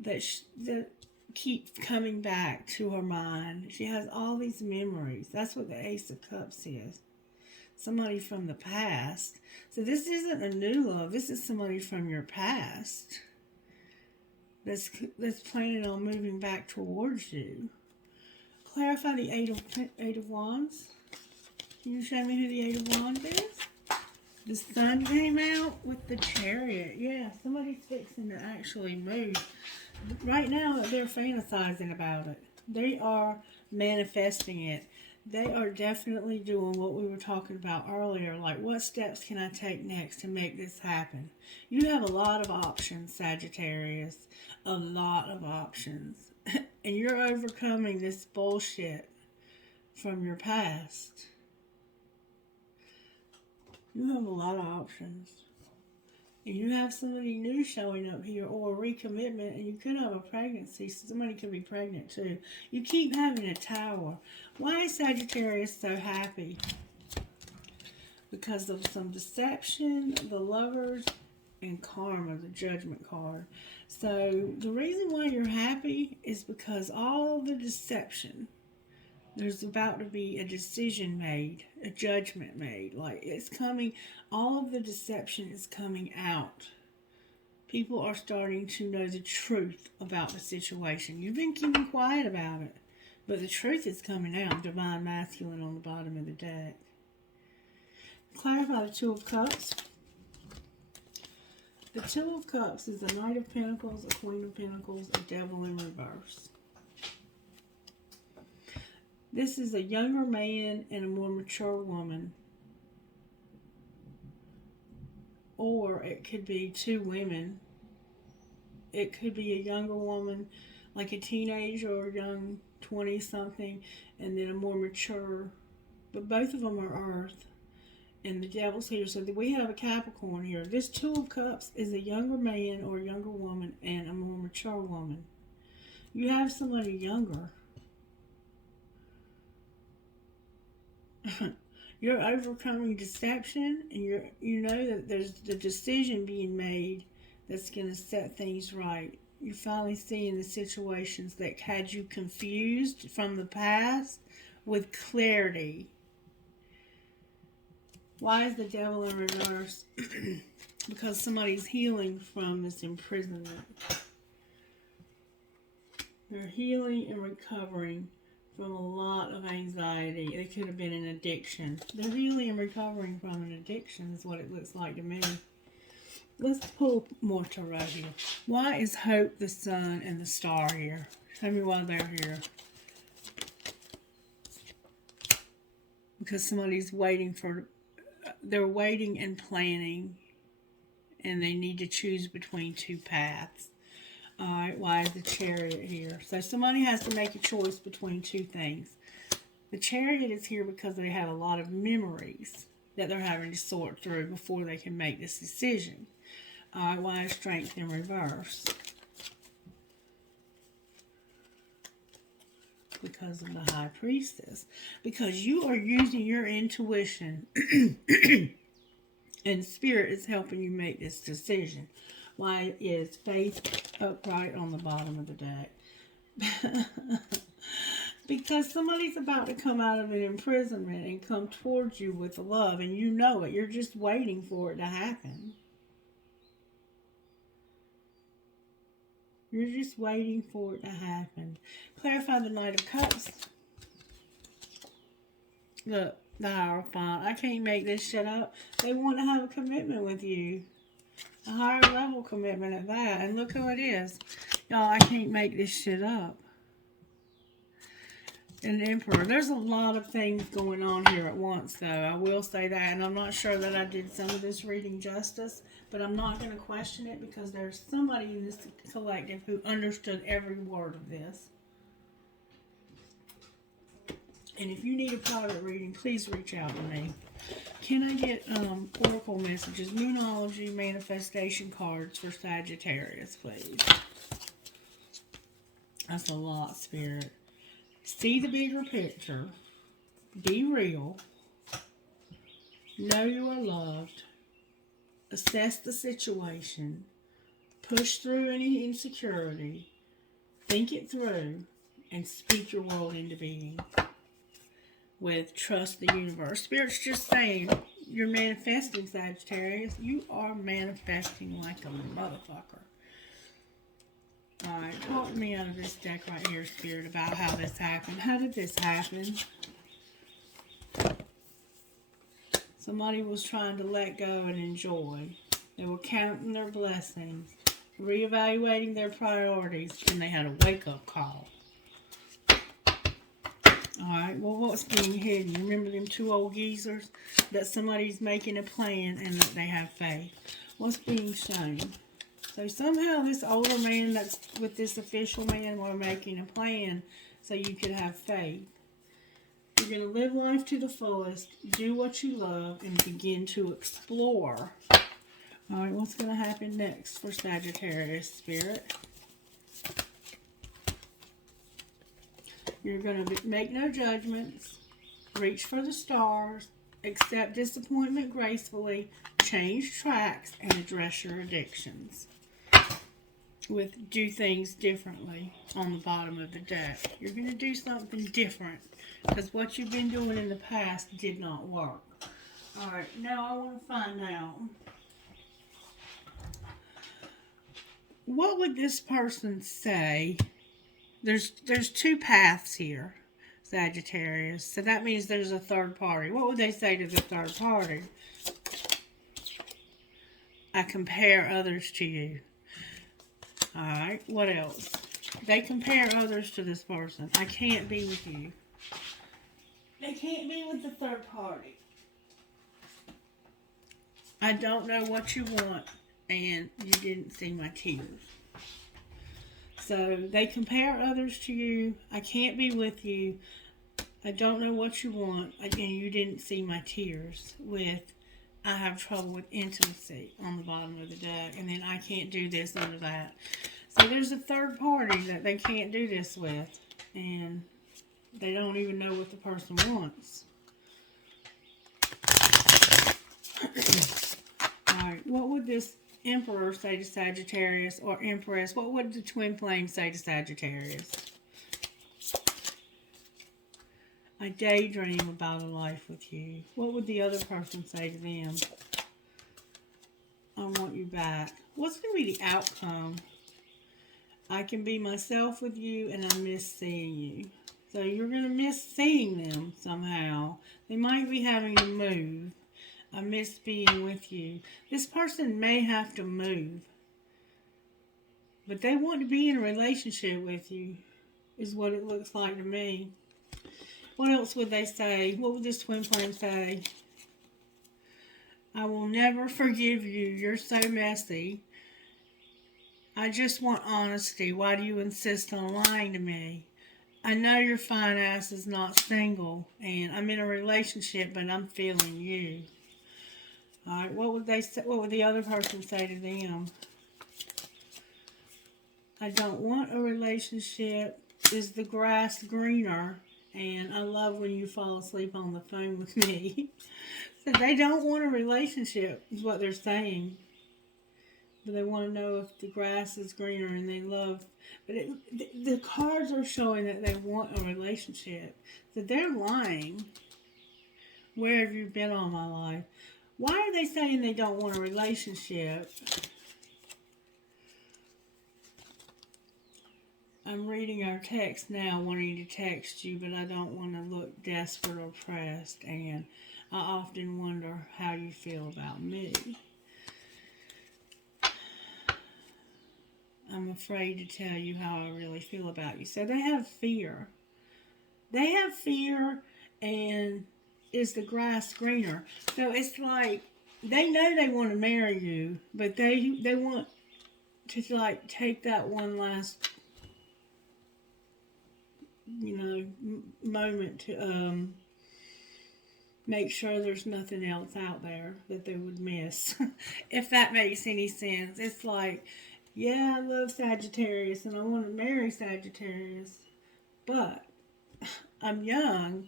that keep coming back to her mind. She has all these memories. That's what the Ace of Cups is. Somebody from the past. So this isn't a new love. This is somebody from your past that's planning on moving back towards you. Clarify the Eight of Wands. Can you show me who the Eight of Wands is? The Sun came out with the Chariot. Yeah, somebody's fixing to actually move. Right now, they're fantasizing about it. They are manifesting it. They are definitely doing what we were talking about earlier. Like, what steps can I take next to make this happen? You have a lot of options, Sagittarius. A lot of options. And you're overcoming this bullshit from your past. You have a lot of options. And you have somebody new showing up here, or a recommitment, and you could have a pregnancy. So somebody could be pregnant too. You keep having a Tower. Why is Sagittarius so happy? Because of some deception, the Lovers, and Karma, the Judgment card. So the reason why you're happy is because all the deception, there's about to be a decision made, a judgment made. Like, it's coming, all of the deception is coming out. People are starting to know the truth about the situation. You've been keeping quiet about it, but the truth is coming out. Divine Masculine on the bottom of the deck. Clarify the Two of Cups. The Two of Cups is a Knight of Pentacles, a Queen of Pentacles, a Devil in reverse. This is a younger man and a more mature woman. Or it could be two women. It could be a younger woman, like a teenager or a young 20-something, and then a more mature, but both of them are Earth. and the devil's here. So we have a Capricorn here. This Two of Cups is a younger man or a younger woman and a more mature woman. You have somebody younger. You're overcoming deception, and you know that there's the decision being made that's going to set things right. You're finally seeing the situations that had you confused from the past with clarity. Why is the devil in reverse? Because somebody's healing from this imprisonment. They're healing and recovering from a lot of anxiety. It could have been an addiction. They're healing and recovering from an addiction is what it looks like to me. Let's pull more tarot here. Why is hope, the sun, and the star here? Tell me why they're here. Because somebody's waiting for... They're waiting and planning, and they need to choose between two paths. Alright, why is the Chariot here? So somebody has to make a choice between two things. The Chariot is here because they have a lot of memories that they're having to sort through before they can make this decision. Alright, why is Strength in reverse? Because of the High Priestess. Because you are using your intuition and Spirit is helping you make this decision. Why is Faith upright on the bottom of the deck? Because somebody's about to come out of an imprisonment and come towards you with love, and you know it. You're just waiting for it to happen. You're just waiting for it to happen. Clarify the Knight of Cups. Look, the Hierophant. I can't make this shit up. They want to have a commitment with you. A higher level commitment at that. And look who it is. Y'all, I can't make this shit up. An Emperor. There's a lot of things going on here at once, though. I will say that. And I'm not sure that I did some of this reading justice. But I'm not going to question it because there's somebody in this collective who understood every word of this. And if you need a private reading, please reach out to me. Can I get oracle messages, Moonology, manifestation cards for Sagittarius, please? That's a lot, Spirit. See the bigger picture. Be real. Know you are loved. Assess the situation. Push through any insecurity. Think it through. And speak your world into being. With trust the universe. Spirit's just saying, you're manifesting, Sagittarius. You are manifesting like a motherfucker. Alright, talk me out of this deck right here, Spirit, about how this happened. How did this happen? Somebody was trying to let go and enjoy. They were counting their blessings, reevaluating their priorities, and they had a wake-up call. Alright, well, what's being hidden? Remember them two old geezers? That somebody's making a plan and that they have faith. What's being shown? So somehow this older man that's with this official man were making a plan so you could have faith. You're going to live life to the fullest, do what you love, and begin to explore. Alright, what's going to happen next for Sagittarius, Spirit? You're going to make no judgments, reach for the stars, accept disappointment gracefully, change tracks, and address your addictions. With do things differently on the bottom of the deck. You're going to do something different because what you've been doing in the past did not work. Alright, now I want to find out. What would this person say? There's two paths here, Sagittarius. So that means there's a third party. What would they say to the third party? I compare others to you. Alright, what else? They compare others to this person. I can't be with you. They can't be with the third party. I don't know what you want, and you didn't see my tears. So they compare others to you. I can't be with you. I don't know what you want, and you didn't see my tears. With I have trouble with intimacy on the bottom of the deck, and then I can't do this under that. So there's a third party that they can't do this with, and they don't even know what the person wants. Alright, what would this Emperor say to Sagittarius, or Empress? What would the twin flame say to Sagittarius? I daydream about a life with you. What would the other person say to them? I want you back. What's going to be the outcome? I can be myself with you, and I miss seeing you. So you're going to miss seeing them somehow. They might be having to move. I miss being with you. This person may have to move, but they want to be in a relationship with you, is what it looks like to me. What else would they say? What would this twin flame say? I will never forgive you. You're so messy. I just want honesty. Why do you insist on lying to me? I know your fine ass is not single, and I'm in a relationship, but I'm feeling you. Alright, what would they say? What would the other person say to them? I don't want a relationship. Is the grass greener? And I love when you fall asleep on the phone with me. So they don't want a relationship, is what they're saying. But they want to know if the grass is greener, and they love. But the cards are showing that they want a relationship. So they're lying. Where have you been all my life? Why are they saying they don't want a relationship? I'm reading our text now, wanting to text you, but I don't want to look desperate or pressed, and I often wonder how you feel about me. I'm afraid to tell you how I really feel about you. So they have fear. They have fear, and is the grass greener? So it's like they know they want to marry you, but they want to like take that one last moment to make sure there's nothing else out there that they would miss. If that makes any sense. It's like, yeah, I love Sagittarius and I want to marry Sagittarius, but I'm young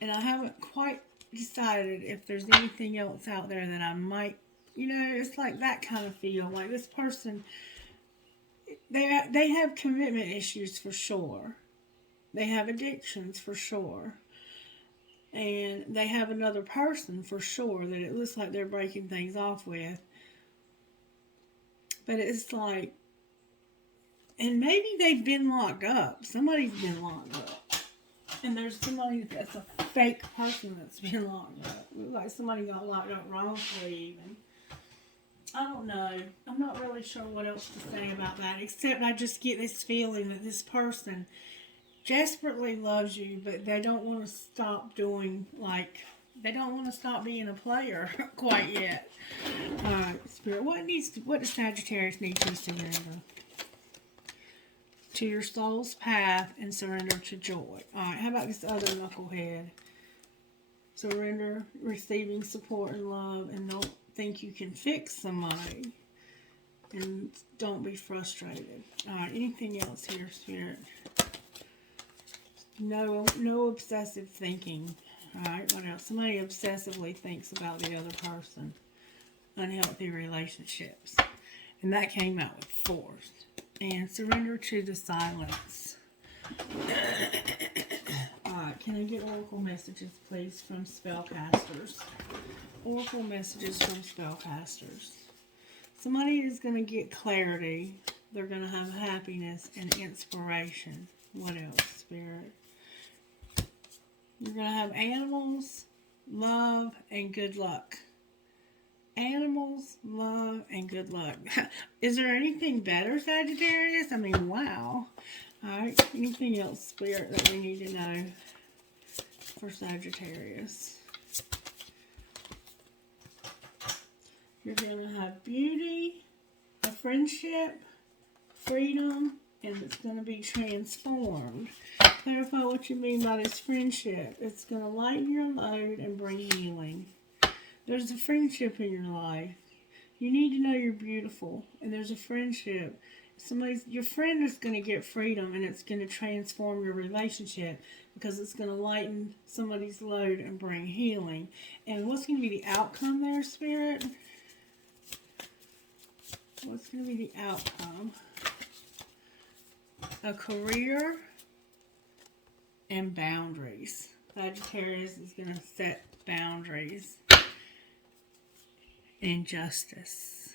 and I haven't quite decided if there's anything else out there that I might, it's like that kind of feel. Like this person, they have commitment issues for sure. They have addictions for sure. And they have another person for sure that it looks like they're breaking things off with. But it's like, and maybe they've been locked up. Somebody's been locked up. And there's somebody that's a fake person that's been locked up. Like somebody got locked up wrongfully even. I don't know. I'm not really sure what else to say about that. Except I just get this feeling that this person desperately loves you, but they don't want to stop doing, they don't want to stop being a player quite yet. Spirit, what does Sagittarius need to surrender? To your soul's path and surrender to joy. Alright, how about this other knucklehead? Surrender, receiving support and love, and don't think you can fix somebody. And don't be frustrated. Alright, anything else here, Spirit? No obsessive thinking. Alright, what else? Somebody obsessively thinks about the other person. Unhealthy relationships. And that came out with force. And surrender to the silence. Alright, can I get oracle messages, please, from spellcasters? Oracle messages from spellcasters. Somebody is going to get clarity. They're going to have happiness and inspiration. What else, Spirit? You're going to have animals, love, and good luck. Animals, love, and good luck. Is there anything better, Sagittarius? I mean, wow. Alright, anything else, Spirit, that we need to know for Sagittarius? You're going to have beauty, a friendship, freedom, and it's going to be transformed. Clarify what you mean by this friendship. It's going to lighten your load and bring healing. There's a friendship in your life. You need to know you're beautiful, and there's a friendship. Your friend is going to get freedom, and it's going to transform your relationship because it's going to lighten somebody's load and bring healing. And what's going to be the outcome there, Spirit? What's going to be the outcome? A career and boundaries. Sagittarius is going to set boundaries. And justice.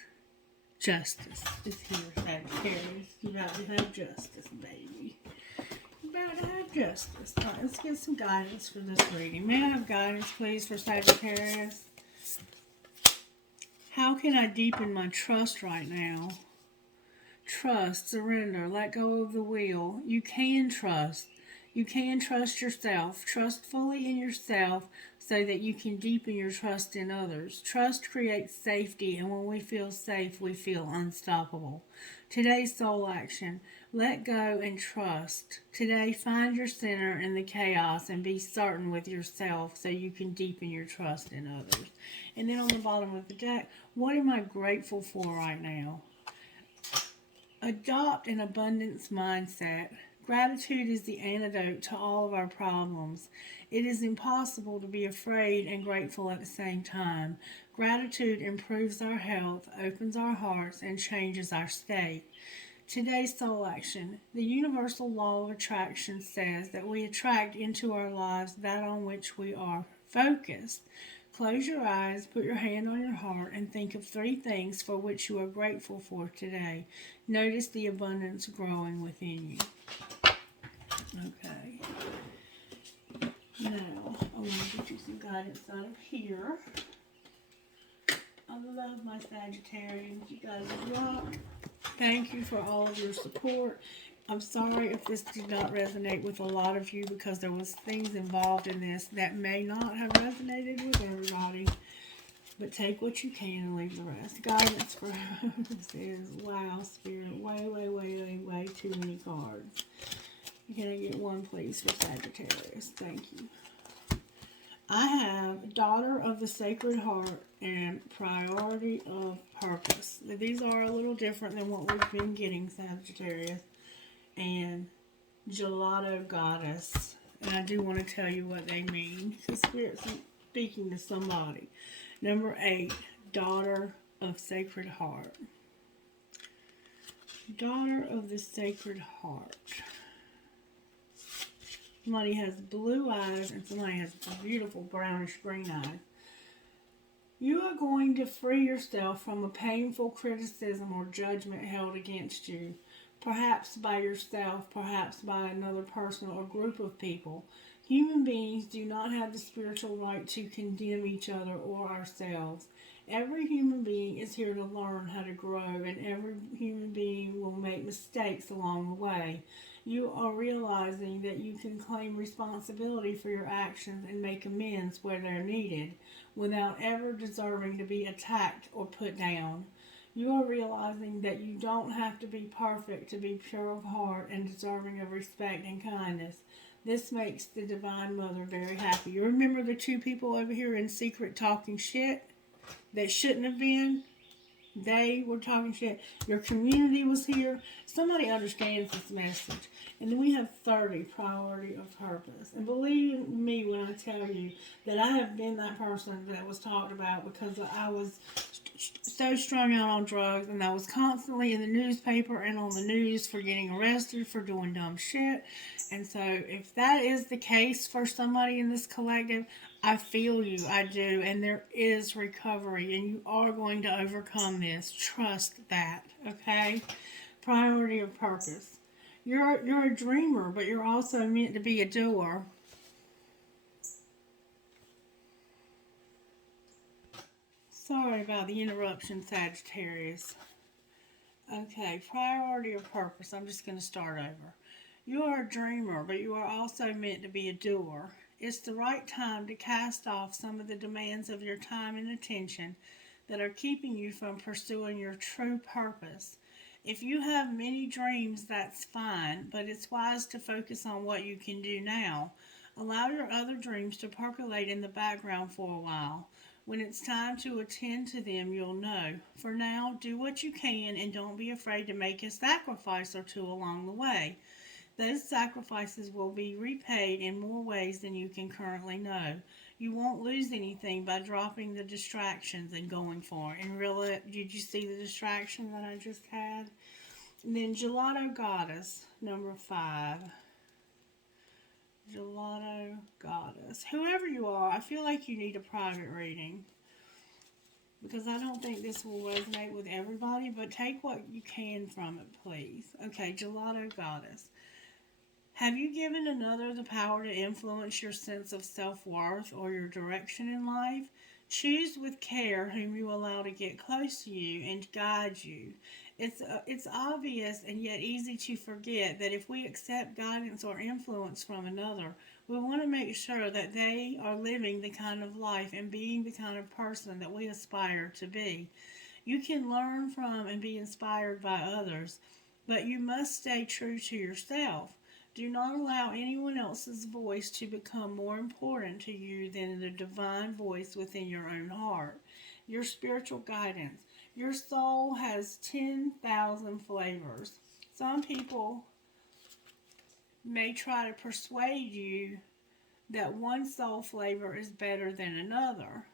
Justice is here, Sagittarius. You about to have justice, baby. You about to have justice. Alright, let's get some guidance for this reading. May I have guidance, please, for Sagittarius? How can I deepen my trust right now? Trust, surrender, let go of the wheel. You can trust. You can trust yourself. Trust fully in yourself so that you can deepen your trust in others. Trust creates safety, and when we feel safe, we feel unstoppable. Today's soul action. Let go and trust. Today, find your center in the chaos and be certain with yourself so you can deepen your trust in others. And then on the bottom of the deck, what am I grateful for right now? Adopt an abundance mindset. Gratitude is the antidote to all of our problems. It is impossible to be afraid and grateful at the same time. Gratitude improves our health, opens our hearts, and changes our state. Today's soul action. The universal law of attraction says that we attract into our lives that on which we are focused. Close your eyes, put your hand on your heart, and think of 3 things for which you are grateful for today. Notice the abundance growing within you. Okay. Now, I want to get you some guidance out of here. I love my Sagittarians. You guys rock. Thank you for all of your support. I'm sorry if this did not resonate with a lot of you because there was things involved in this that may not have resonated with everybody. But take what you can and leave the rest. Guidance for this is, wow, Spirit, way too many cards. Can I get one, please, for Sagittarius? Thank you. I have Daughter of the Sacred Heart and Priority of Purpose. Now, these are a little different than what we've been getting, Sagittarius. And Gelato Goddess. And I do want to tell you what they mean. The Spirit's speaking to somebody. Number 8, Daughter of Sacred Heart. Daughter of the Sacred Heart. Somebody has blue eyes and somebody has beautiful brownish green eyes. You are going to free yourself from a painful criticism or judgment held against you, perhaps by yourself, perhaps by another person or group of people. Human beings do not have the spiritual right to condemn each other or ourselves. Every human being is here to learn how to grow, and every human being will make mistakes along the way. You are realizing that you can claim responsibility for your actions and make amends where they're needed, without ever deserving to be attacked or put down. You are realizing that you don't have to be perfect to be pure of heart and deserving of respect and kindness. This makes the Divine Mother very happy. You remember the 2 people over here in secret talking shit that shouldn't have been? They were talking shit. Your community was here. Somebody understands this message. And then we have 30, Priority of Purpose. And believe me when I tell you that I have been that person that was talked about because I was so strung out on drugs, and I was constantly in the newspaper and on the news for getting arrested for doing dumb shit. And so if that is the case for somebody in this collective, I feel you, I do, and there is recovery, and you are going to overcome this. Trust that, okay? Priority of Purpose. You're a dreamer, but you're also meant to be a doer. Sorry about the interruption, Sagittarius. Okay, Priority of Purpose. I'm just going to start over. You are a dreamer, but you are also meant to be a doer. It's the right time to cast off some of the demands of your time and attention that are keeping you from pursuing your true purpose. If you have many dreams, that's fine, but it's wise to focus on what you can do now. Allow your other dreams to percolate in the background for a while. When it's time to attend to them, you'll know. For now, do what you can and don't be afraid to make a sacrifice or two along the way. Those sacrifices will be repaid in more ways than you can currently know. You won't lose anything by dropping the distractions and going for it. And really, did you see the distraction that I just had? And then Gelato Goddess, number 5. Gelato Goddess. Whoever you are, I feel like you need a private reading because I don't think this will resonate with everybody, but take what you can from it, please. Okay, Gelato Goddess. Have you given another the power to influence your sense of self-worth or your direction in life? Choose with care whom you allow to get close to you and guide you. It's obvious and yet easy to forget that if we accept guidance or influence from another, we want to make sure that they are living the kind of life and being the kind of person that we aspire to be. You can learn from and be inspired by others, but you must stay true to yourself. Do not allow anyone else's voice to become more important to you than the divine voice within your own heart. Your spiritual guidance. Your soul has 10,000 flavors. Some people may try to persuade you that one soul flavor is better than another.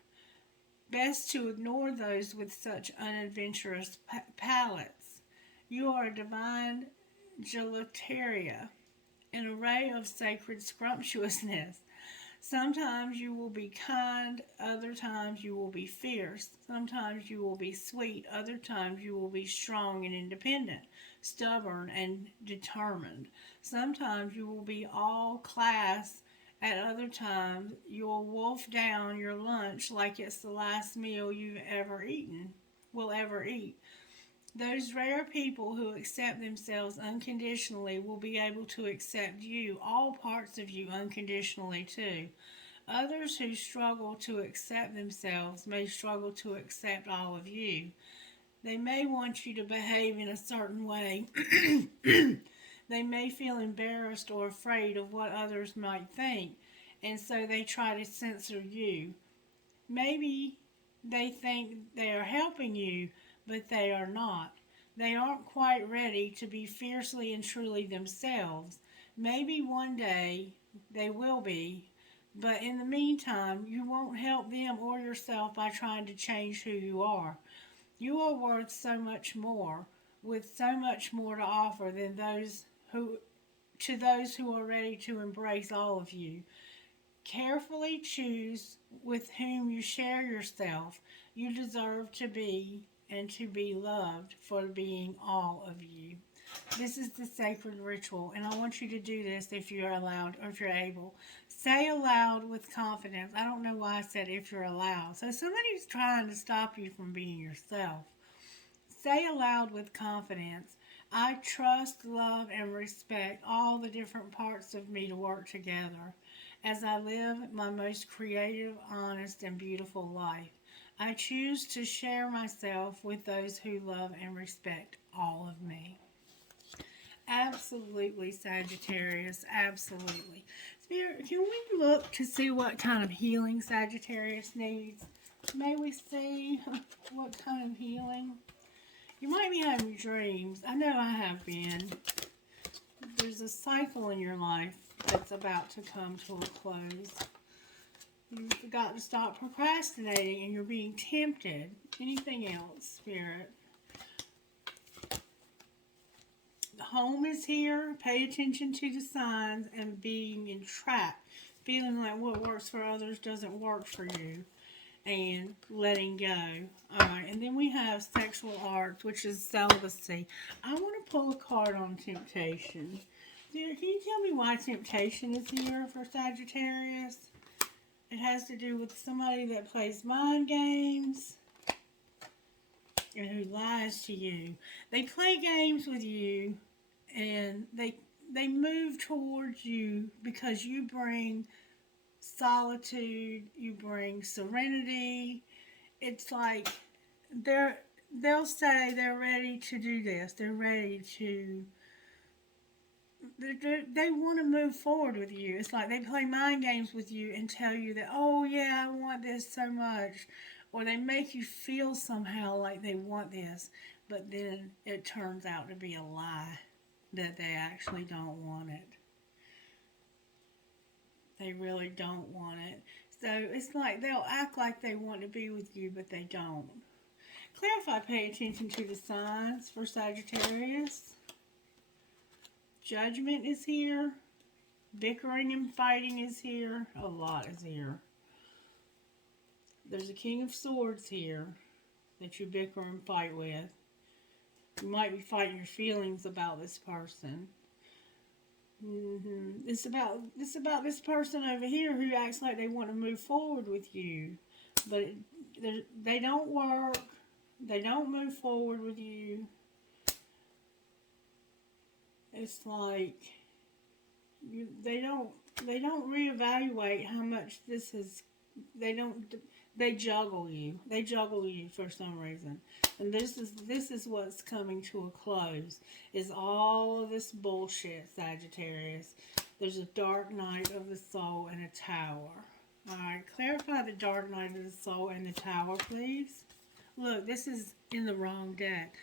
Best to ignore those with such unadventurous palates. You are a divine gelateria, an array of sacred scrumptiousness. Sometimes you will be kind, other times you will be fierce. Sometimes you will be sweet, other times you will be strong and independent, stubborn and determined. Sometimes you will be all class, at other times you'll wolf down your lunch like it's the last meal will ever eat. Those rare people who accept themselves unconditionally will be able to accept you, all parts of you, unconditionally too. Others who struggle to accept themselves may struggle to accept all of you. They may want you to behave in a certain way. They may feel embarrassed or afraid of what others might think, and so they try to censor you. Maybe they think they are helping you, but they are not. They aren't quite ready to be fiercely and truly themselves. Maybe one day they will be, but in the meantime, you won't help them or yourself by trying to change who you are. You are worth so much more, with so much more to offer than those who are ready to embrace all of you. Carefully choose with whom you share yourself. You deserve to be and to be loved for being all of you. This is the sacred ritual, and I want you to do this if you're allowed or if you're able. Say aloud with confidence. I don't know why I said if you're allowed. So somebody's trying to stop you from being yourself. Say aloud with confidence. I trust, love, and respect all the different parts of me to work together as I live my most creative, honest, and beautiful life. I choose to share myself with those who love and respect all of me. Absolutely, Sagittarius. Absolutely. Spirit, can we look to see what kind of healing Sagittarius needs? May we see what kind of healing? You might be having dreams. I know I have been. There's a cycle in your life that's about to come to a close. You've got to stop procrastinating and you're being tempted. Anything else, Spirit? The home is here. Pay attention to the signs and being entrapped. Feeling like what works for others doesn't work for you. And letting go. Alright, and then we have sexual arts, which is celibacy. I want to pull a card on temptation. Can you tell me why temptation is here for Sagittarius? It has to do with somebody that plays mind games and who lies to you. They play games with you and they move towards you because you bring solitude, you bring serenity. It's like they'll say they're ready to do this. They're ready to they want to move forward with you. It's like they play mind games with you and tell you that, oh yeah, I want this so much. Or they make you feel somehow like they want this, but then it turns out to be a lie that they actually don't want it. They really don't want it. So it's like they'll act like they want to be with you, but they don't. Clarify, pay attention to the signs for Sagittarius. Judgment is here. Bickering and fighting is here. A lot is here. There's a King of Swords here that you bicker and fight with. You might be fighting your feelings about this person. It's about this person over here who acts like they want to move forward with you, but they don't work. They don't move forward with you. It's like they don't reevaluate how much this is. They don't. They juggle you. They juggle you for some reason, and this is what's coming to a close. Is all of this bullshit, Sagittarius? There's a dark night of the soul and a tower. All right, clarify the dark night of the soul and the tower, please. Look, this is in the wrong deck.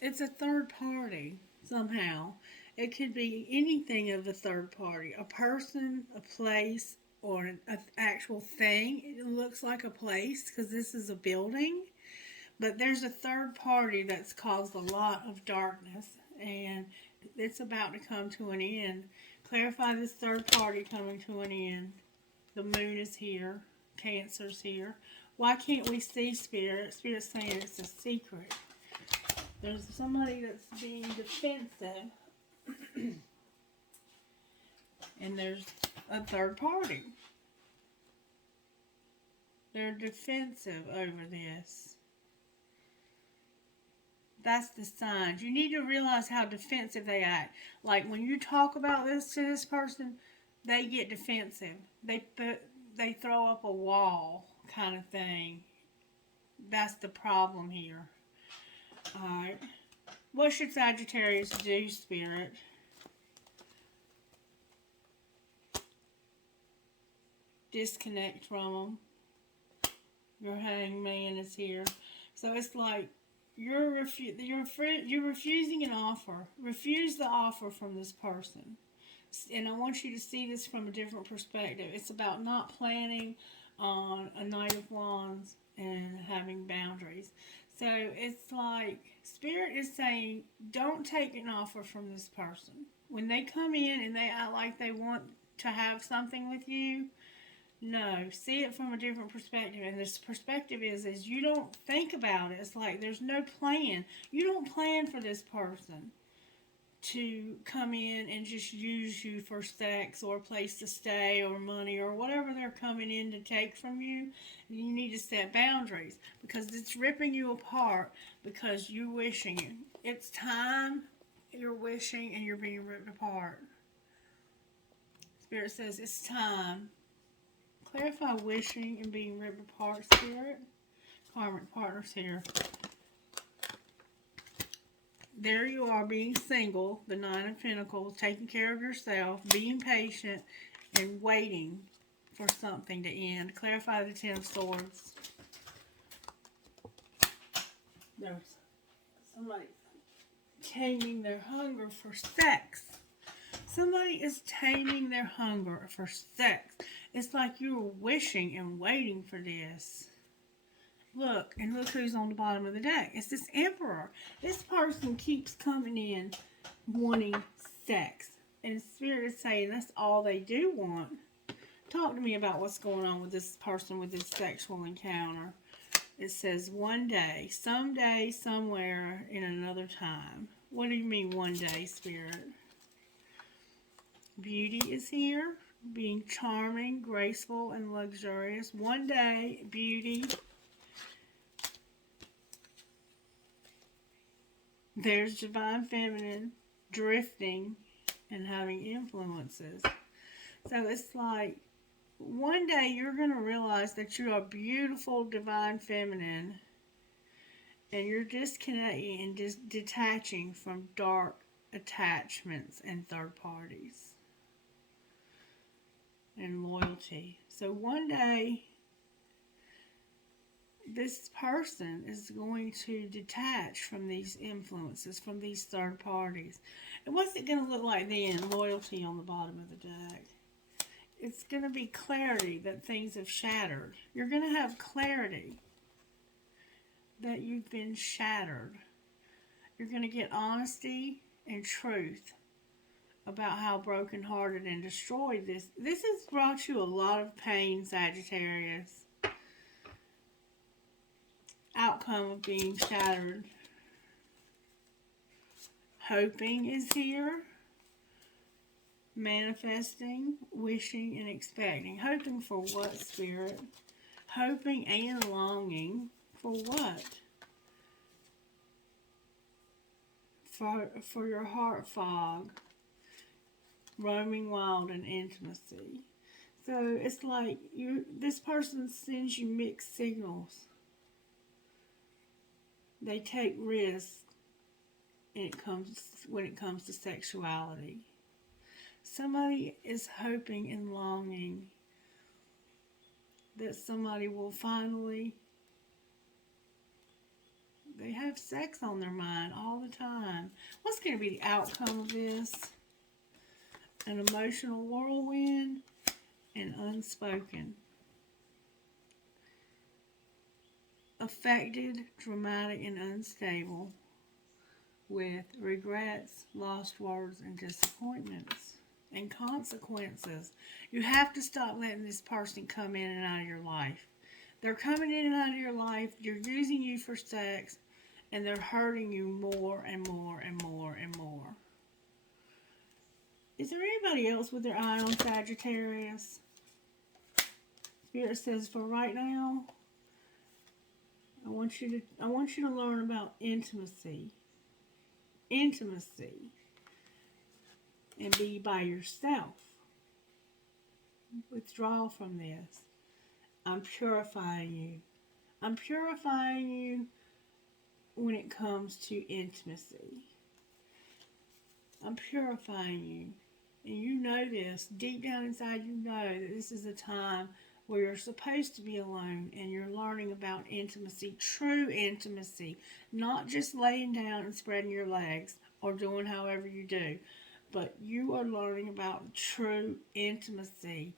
It's a third party somehow. It could be anything of the third party. A person, a place, or an actual thing. It looks like a place because this is a building. But there's a third party that's caused a lot of darkness. And it's about to come to an end. Clarify this third party coming to an end. The moon is here. Cancer's here. Why can't we see Spirit? Spirit's saying it's a secret. There's somebody that's being defensive. And there's a third party. They're defensive over this. That's the signs. You need to realize how defensive they act. Like when you talk about this to this person, they get defensive. They throw up a wall kind of thing. That's the problem here. Alright. What should Sagittarius do, Spirit? Disconnect from them. Your hangman is here. So it's like you're refusing an offer. Refuse the offer from this person. And I want you to see this from a different perspective. It's about not planning on a Knight of Wands and having boundaries. So it's like Spirit is saying, don't take an offer from this person. When they come in and they act like they want to have something with you, no, see it from a different perspective. And this perspective is you don't think about it. It's like there's no plan. You don't plan for this person to come in and just use you for sex or a place to stay or money or whatever they're coming in to take from you. You need to set boundaries because it's ripping you apart because you're wishing. It's time, you're wishing, and you're being ripped apart. Spirit says it's time. Clarify wishing and being ripped apart, Spirit. Karmic partners here. There you are, being single, the Nine of Pentacles, taking care of yourself, being patient, and waiting for something to end. Clarify the Ten of Swords. There's somebody taming their hunger for sex. Somebody is taming their hunger for sex. It's like you're wishing and waiting for this. Look, and look who's on the bottom of the deck. It's this Emperor. This person keeps coming in wanting sex. And Spirit is saying that's all they do want. Talk to me about what's going on with this person with this sexual encounter. It says one day, someday, somewhere, in another time. What do you mean one day, Spirit? Beauty is here. Being charming, graceful, and luxurious. One day, beauty. There's divine feminine, drifting, and having influences. So it's like, one day you're going to realize that you are beautiful, divine feminine, and you're disconnecting and detaching from dark attachments and third parties and loyalty. So one day, this person is going to detach from these influences, from these third parties. And what's it going to look like then? Loyalty on the bottom of the deck. It's going to be clarity that things have shattered. You're going to have clarity that you've been shattered. You're going to get honesty and truth about how brokenhearted and destroyed this. This has brought you a lot of pain, Sagittarius. Outcome of being shattered. Hoping is here. Manifesting, wishing, and expecting. Hoping for what, Spirit? Hoping and longing for what? For your heart fog. Roaming wild in intimacy. So it's like this person sends you mixed signals. They take risks when it comes to sexuality. Somebody is hoping and longing that somebody will finally, they have sex on their mind all the time. What's going to be the outcome of this? An emotional whirlwind and unspoken. Affected, dramatic, and unstable with regrets, lost words, and disappointments and consequences. You have to stop letting this person come in and out of your life. They're coming in and out of your life. You're using you for sex, and they're hurting you more and more and more and more. Is there anybody else with their eye on Sagittarius? Spirit says, for right now, I want you to learn about intimacy. Intimacy. And be by yourself. Withdraw from this. I'm purifying you. I'm purifying you when it comes to intimacy. I'm purifying you. And you know this. Deep down inside, you know that this is a time where you're supposed to be alone and you're learning about intimacy, true intimacy, not just laying down and spreading your legs or doing however you do, but you are learning about true intimacy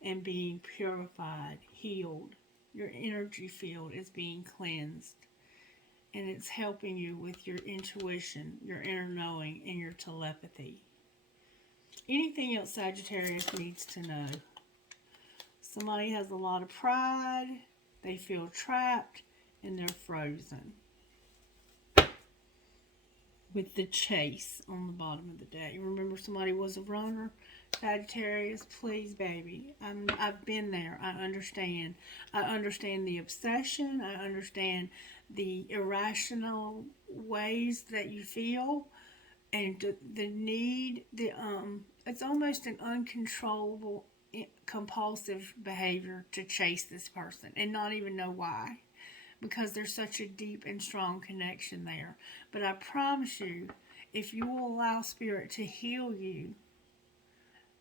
and being purified, healed. Your energy field is being cleansed, and it's helping you with your intuition, your inner knowing, and your telepathy. Anything else Sagittarius needs to know? Somebody has a lot of pride, they feel trapped, and they're frozen. With the chase on the bottom of the deck. You remember somebody was a runner? Sagittarius, please, baby. I've been there. I understand. I understand the obsession. I understand the irrational ways that you feel. And the need, it's almost an uncontrollable, compulsive behavior to chase this person and not even know why, because there's such a deep and strong connection there. But I promise you, if you will allow Spirit to heal you,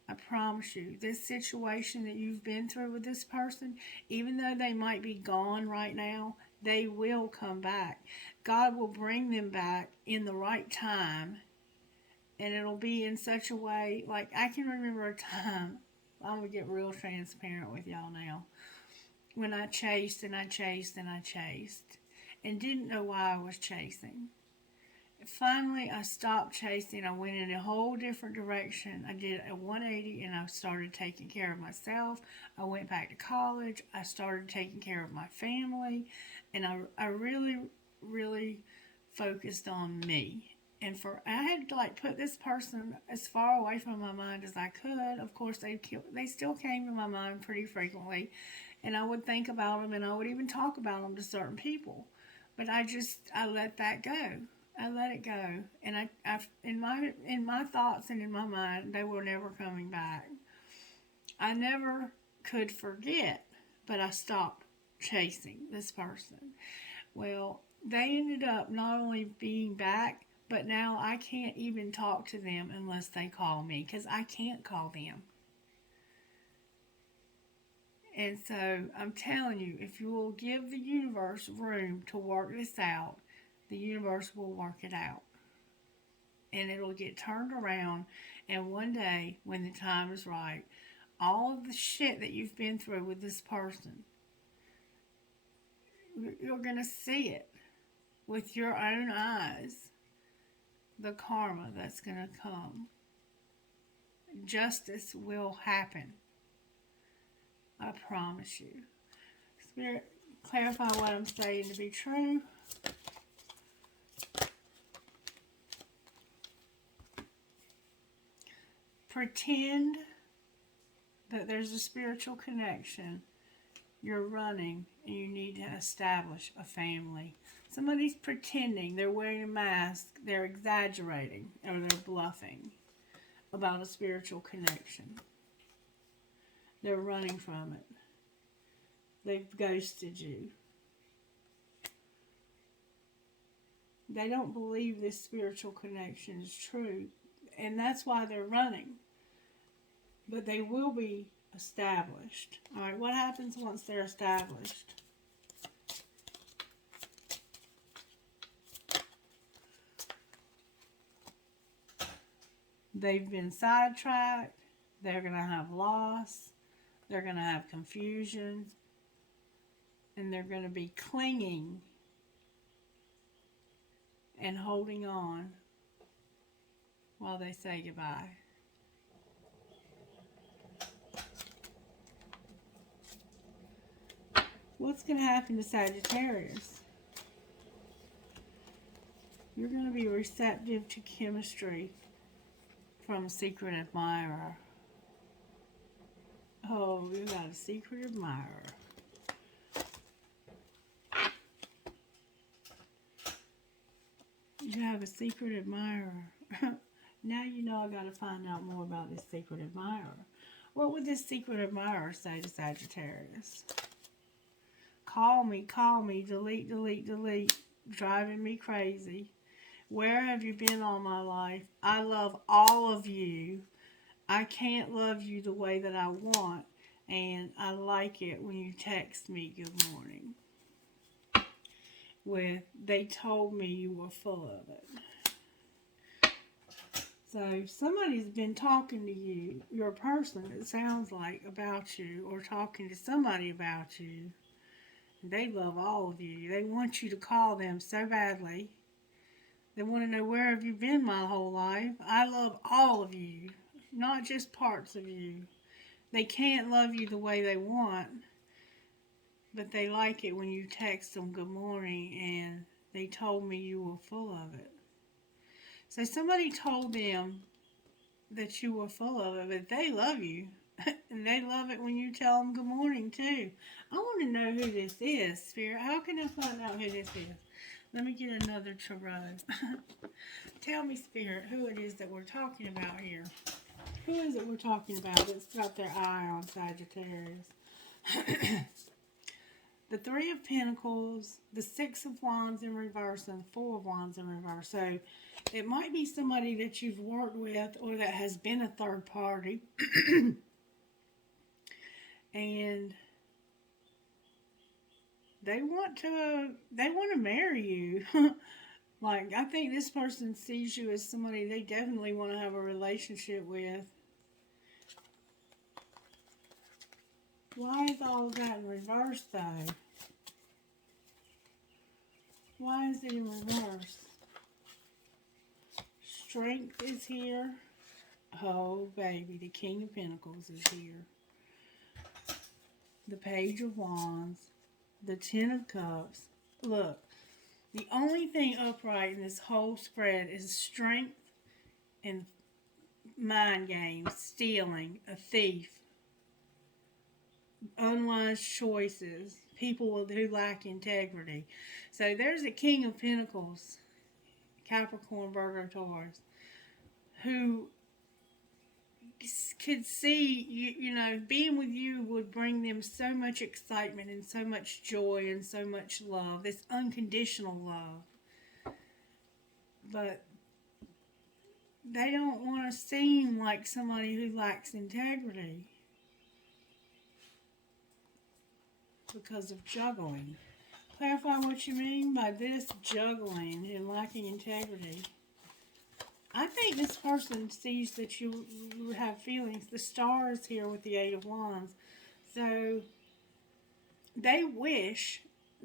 I promise you, this situation that you've been through with this person, even though they might be gone right now, they will come back. God will bring them back in the right time. And it'll be in such a way, like I can remember a time, I'm going to get real transparent with y'all now, when I chased and I chased and I chased and didn't know why I was chasing. Finally, I stopped chasing. I went in a whole different direction. I did a 180 and I started taking care of myself. I went back to college. I started taking care of my family. And I really, really focused on me. And I had to put this person as far away from my mind as I could. Of course, they still came to my mind pretty frequently, and I would think about them, and I would even talk about them to certain people. But I let that go. I let it go, and in my thoughts and in my mind, they were never coming back. I never could forget, but I stopped chasing this person. Well, they ended up not only being back, But now I can't even talk to them unless they call me because I can't call them. And so I'm telling you, if you will give the universe room to work this out, the universe will work it out. And it'll get turned around. And one day, when the time is right, all of the shit that you've been through with this person, you're going to see it with your own eyes. The karma that's going to come. Justice will happen. I promise you. Spirit, clarify what I'm saying to be true. Pretend that there's a spiritual connection. You're running and you need to establish a family. Somebody's pretending, they're wearing a mask, they're exaggerating, or they're bluffing about a spiritual connection. They're running from it. They've ghosted you. They don't believe this spiritual connection is true, and that's why they're running. But they will be established. All right, what happens once they're established? They've been sidetracked. They're going to have loss. They're going to have confusion. And they're going to be clinging and holding on while they say goodbye. What's going to happen to Sagittarius? You're going to be receptive to chemistry from a secret admirer. Oh, you got a secret admirer. You have a secret admirer. Now you know I got to find out more about this secret admirer. What would this secret admirer say to Sagittarius? Call me, delete, delete, delete. Driving me crazy. Where have you been all my life? I love all of you. I can't love you the way that I want, and I like it when you text me good morning. With, they told me you were full of it. So somebody's been talking to you, your person, it sounds like, about you, or talking to somebody about you. They love all of you. They want you to call them so badly. They want to know, where have you been my whole life? I love all of you, not just parts of you. They can't love you the way they want, but they like it when you text them good morning and they told me you were full of it. So somebody told them that you were full of it, but they love you. And they love it when you tell them good morning too. I want to know who this is, Spirit. How can I find out who this is? Let me get another tarot. Tell me, Spirit, who it is that we're talking about here. Who is it we're talking about that's got their eye on Sagittarius? The Three of Pentacles, the Six of Wands in reverse, and the Four of Wands in reverse. So it might be somebody that you've worked with or that has been a third party. And they want to marry you. Like, I think this person sees you as somebody they definitely want to have a relationship with. Why is all of that in reverse, though? Why is it in reverse? Strength is here. Oh, baby, the King of Pentacles is here. The Page of Wands. The Ten of Cups. Look, the only thing upright in this whole spread is strength and mind games, stealing, a thief, unwise choices, people who lack integrity. So there's a King of Pentacles, Capricorn, Virgo, Taurus, who could see, you know, being with you would bring them so much excitement and so much joy and so much love, this unconditional love. But they don't want to seem like somebody who lacks integrity because of juggling. Clarify what you mean by this juggling and lacking integrity. I think this person sees that you have feelings. The star is here with the Eight of Wands. So they wish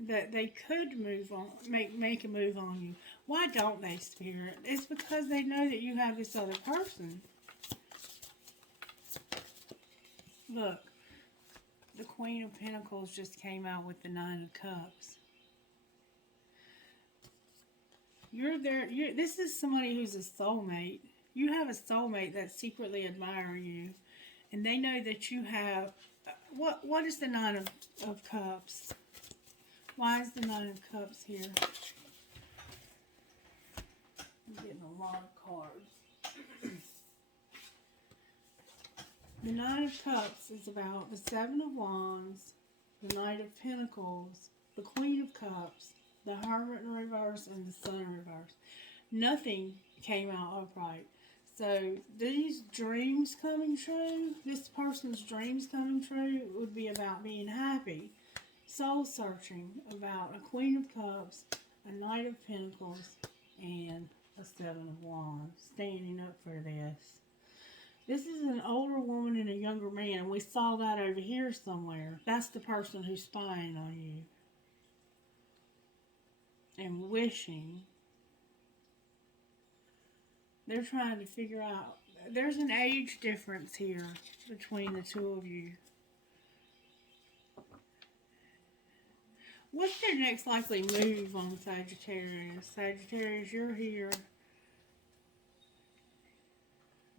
that they could move on, make a move on you. Why don't they, Spirit? It's because they know that you have this other person. Look, the Queen of Pentacles just came out with the Nine of Cups. You're there. This is somebody who's a soulmate. You have a soulmate that secretly admires you, and they know that you have. What is the Nine of Cups? Why is the Nine of Cups here? I'm getting a lot of cards. The Nine of Cups is about the Seven of Wands, the Knight of Pentacles, the Queen of Cups, the Hermit in reverse, and the Sun in reverse. Nothing came out upright. So these dreams coming true, this person's dreams coming true would be about being happy, soul searching, about a Queen of Cups, a Knight of Pentacles, and a Seven of Wands, standing up for this. This is an older woman and a younger man, and we saw that over here somewhere. That's the person who's spying on you and wishing. They're trying to figure out. There's an age difference here between the two of you. What's their next likely move on Sagittarius? Sagittarius, you're here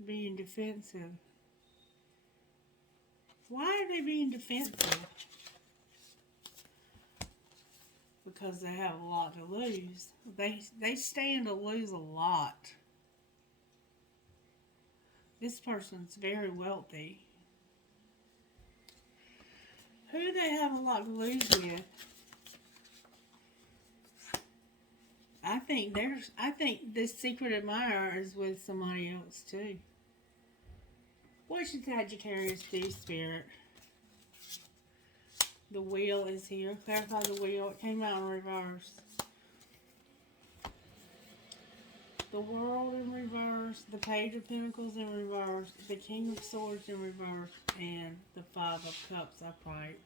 being defensive. Why are they being defensive? Because they have a lot to lose. They stand to lose a lot. This person's very wealthy. Who do they have a lot to lose with? I think this secret admirer is with somebody else too. What should Sagittarius do, Spirit? The Wheel is here. Clarify the Wheel. It came out in reverse. The World in reverse. The Page of Pentacles in reverse. The King of Swords in reverse. And the Five of Cups upright.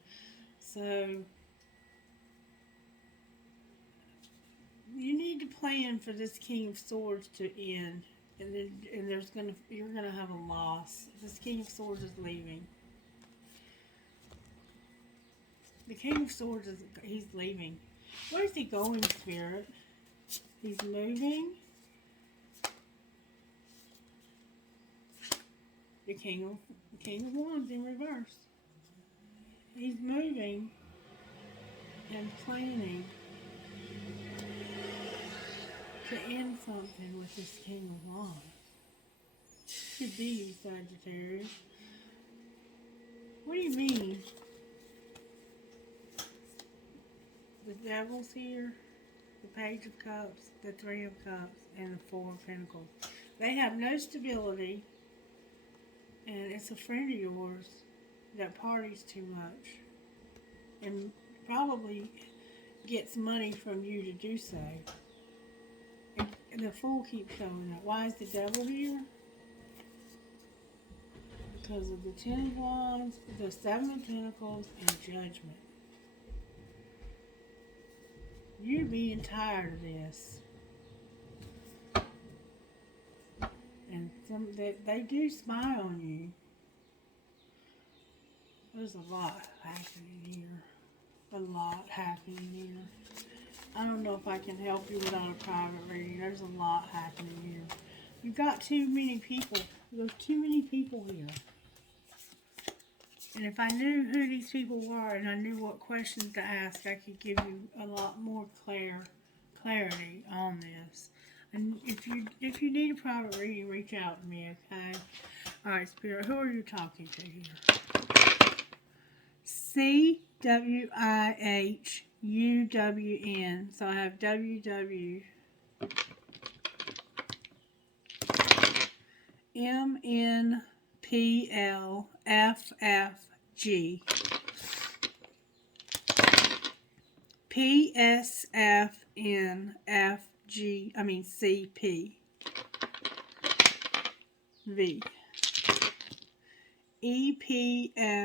So you need to plan for this King of Swords to end. And you're gonna have a loss. This King of Swords is leaving. The King of Swords he's leaving. Where is he going, Spirit? He's moving. The King of Wands in reverse. He's moving and planning to end something with this King of Wands. Could be Sagittarius. What do you mean? The Devil's here, the Page of Cups, the Three of Cups, and the Four of Pentacles. They have no stability, and it's a friend of yours that parties too much and probably gets money from you to do so. And the Fool keeps showing up. Why is the Devil here? Because of the Ten of Wands, the Seven of Pentacles, and Judgment. You're being tired of this. And they do spy on you. There's a lot happening here. A lot happening here. I don't know if I can help you without a private reading. There's a lot happening here. You've got too many people. There's too many people here. And if I knew who these people were and I knew what questions to ask, I could give you a lot more clarity on this. And if you need a private reading, reach out to me, okay? All right, Spirit, who are you talking to here? CWIHUWN. So I have WW. MNPLFFG, PSFNFG, CP, V, EPFOBJH,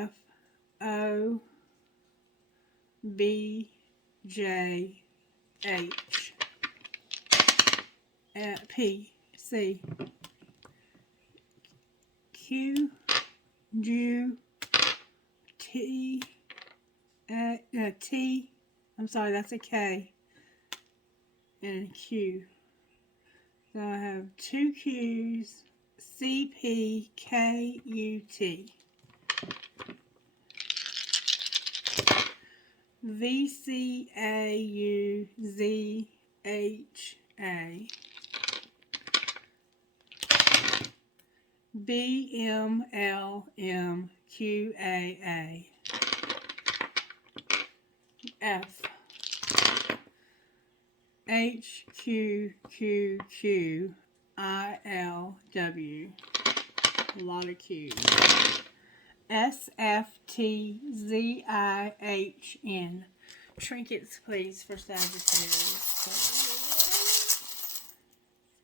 P, C, Q, U, T, T, I'm sorry, that's a K, and a Q. So I have two Q's, CPKUT, VCAUZHA, BMLMQAA, F, HQQQILW, a lot of Q's, SFTZIHN. Trinkets, please, for Sagittarius.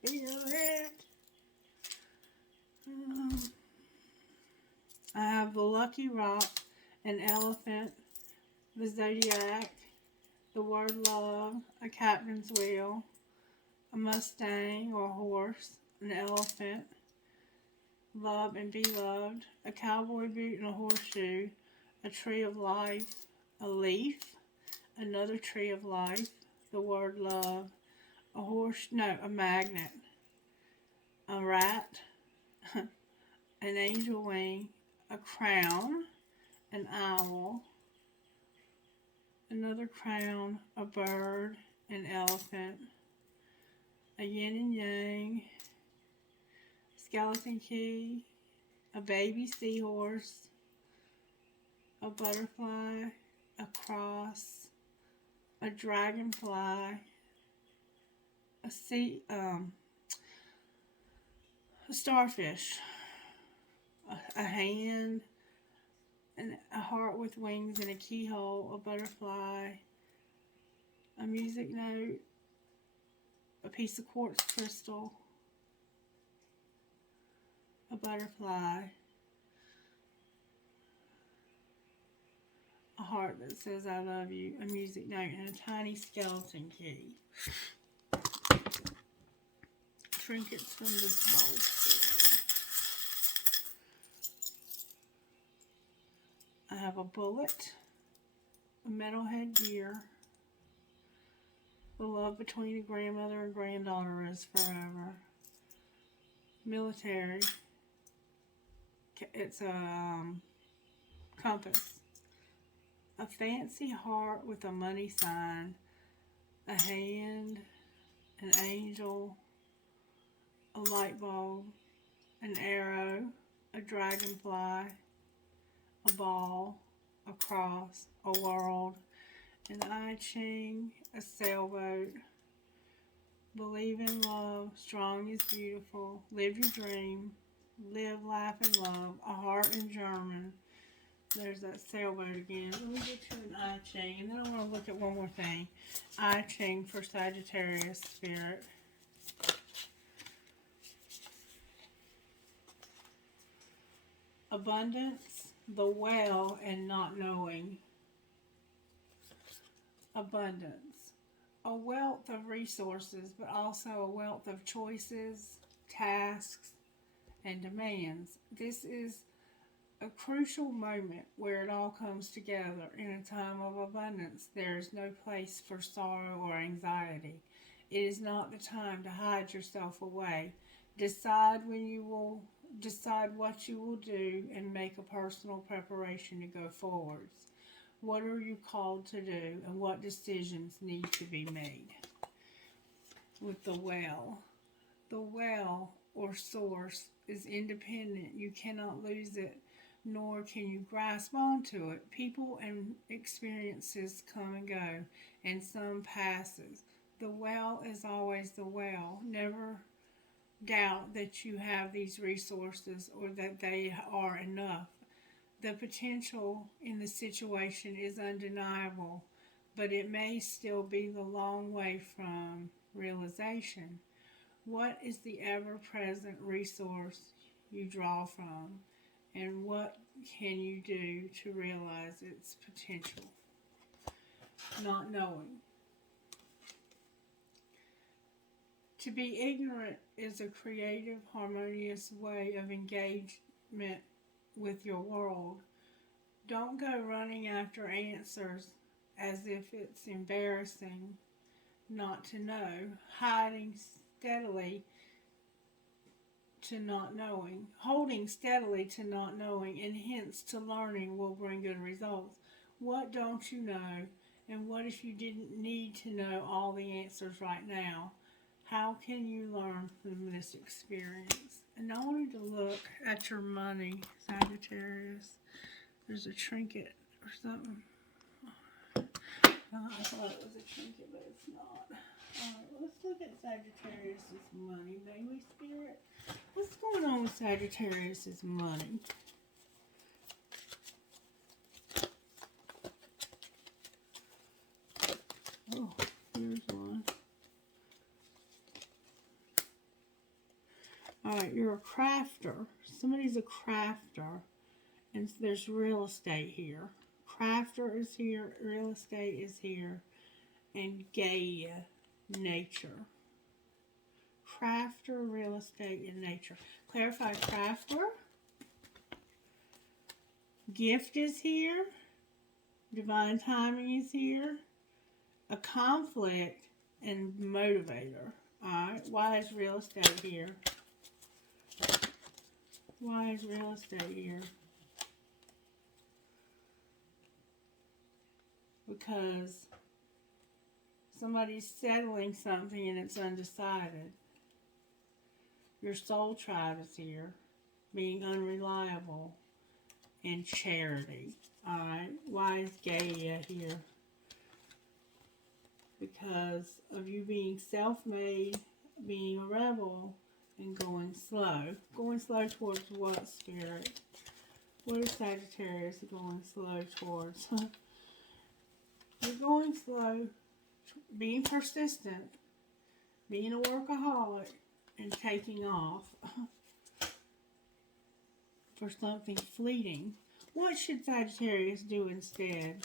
Spirit. I have the Lucky Rock, an elephant, the Zodiac, the word love, a captain's wheel, a Mustang or a horse, an elephant, love and be loved, a cowboy boot and a horseshoe, a tree of life, a leaf, another tree of life, the word love, a magnet, a rat, an angel wing, a crown, an owl, another crown, a bird, an elephant, a yin and yang, skeleton key, a baby seahorse, a butterfly, a cross, a dragonfly, a starfish, a hand, and a heart with wings and a keyhole, a butterfly, a music note, a piece of quartz crystal, a butterfly, a heart that says I love you, a music note, and a tiny skeleton key. Trinkets from this bowl. I have a bullet, a metal headgear. The love between a grandmother and granddaughter is forever. Military. It's a compass. A fancy heart with a money sign. A hand, an angel, a light bulb, an arrow, a dragonfly, a ball, a cross, a world, an I Ching, a sailboat, believe in love, strong is beautiful, live your dream, live, laugh, and love, a heart in German. There's that sailboat again. Let me get to an I Ching, and then I want to look at one more thing. I Ching for Sagittarius spirit. Abundance, the well, and not knowing. Abundance, a wealth of resources, but also a wealth of choices, tasks, and demands. This is a crucial moment where it all comes together. In a time of abundance, there is no place for sorrow or anxiety. It is not the time to hide yourself away. Decide what you will do and make a personal preparation to go forwards. What are you called to do, and what decisions need to be made? With the well or source is independent. You cannot lose it, nor can you grasp onto it. People and experiences come and go, and some passes. The well is always the well, never doubt that you have these resources or that they are enough. The potential in the situation is undeniable, but it may still be the long way from realization. What is the ever present resource you draw from, and what can you do to realize its potential? Not knowing. To be ignorant is a creative, harmonious way of engagement with your world. Don't go running after answers as if it's embarrassing not to know, hiding steadily to not knowing. Holding steadily to not knowing and hence to learning will bring good results. What don't you know? And what if you didn't need to know all the answers right now? How can you learn from this experience? And I wanted to look at your money, Sagittarius. There's a trinket or something. I thought it was a trinket, but it's not. Alright, let's look at Sagittarius' money, baby spirit. What's going on with Sagittarius' money? Oh, here's one. Alright, you're a crafter. Somebody's a crafter. And there's real estate here. Crafter is here. Real estate is here. And Gaia, nature. Crafter, real estate, and nature. Clarify crafter. Gift is here. Divine timing is here. A conflict and motivator. Alright, why is real estate here? Why is real estate here? Because somebody's settling something and it's undecided. Your soul tribe is here, being unreliable, and charity. Alright, why is Gaia here? Because of you being self-made, being a rebel, and going slow. Going slow towards what, Spirit? What is Sagittarius going slow towards? You're going slow, being persistent, being a workaholic, and taking off for something fleeting. What should Sagittarius do instead?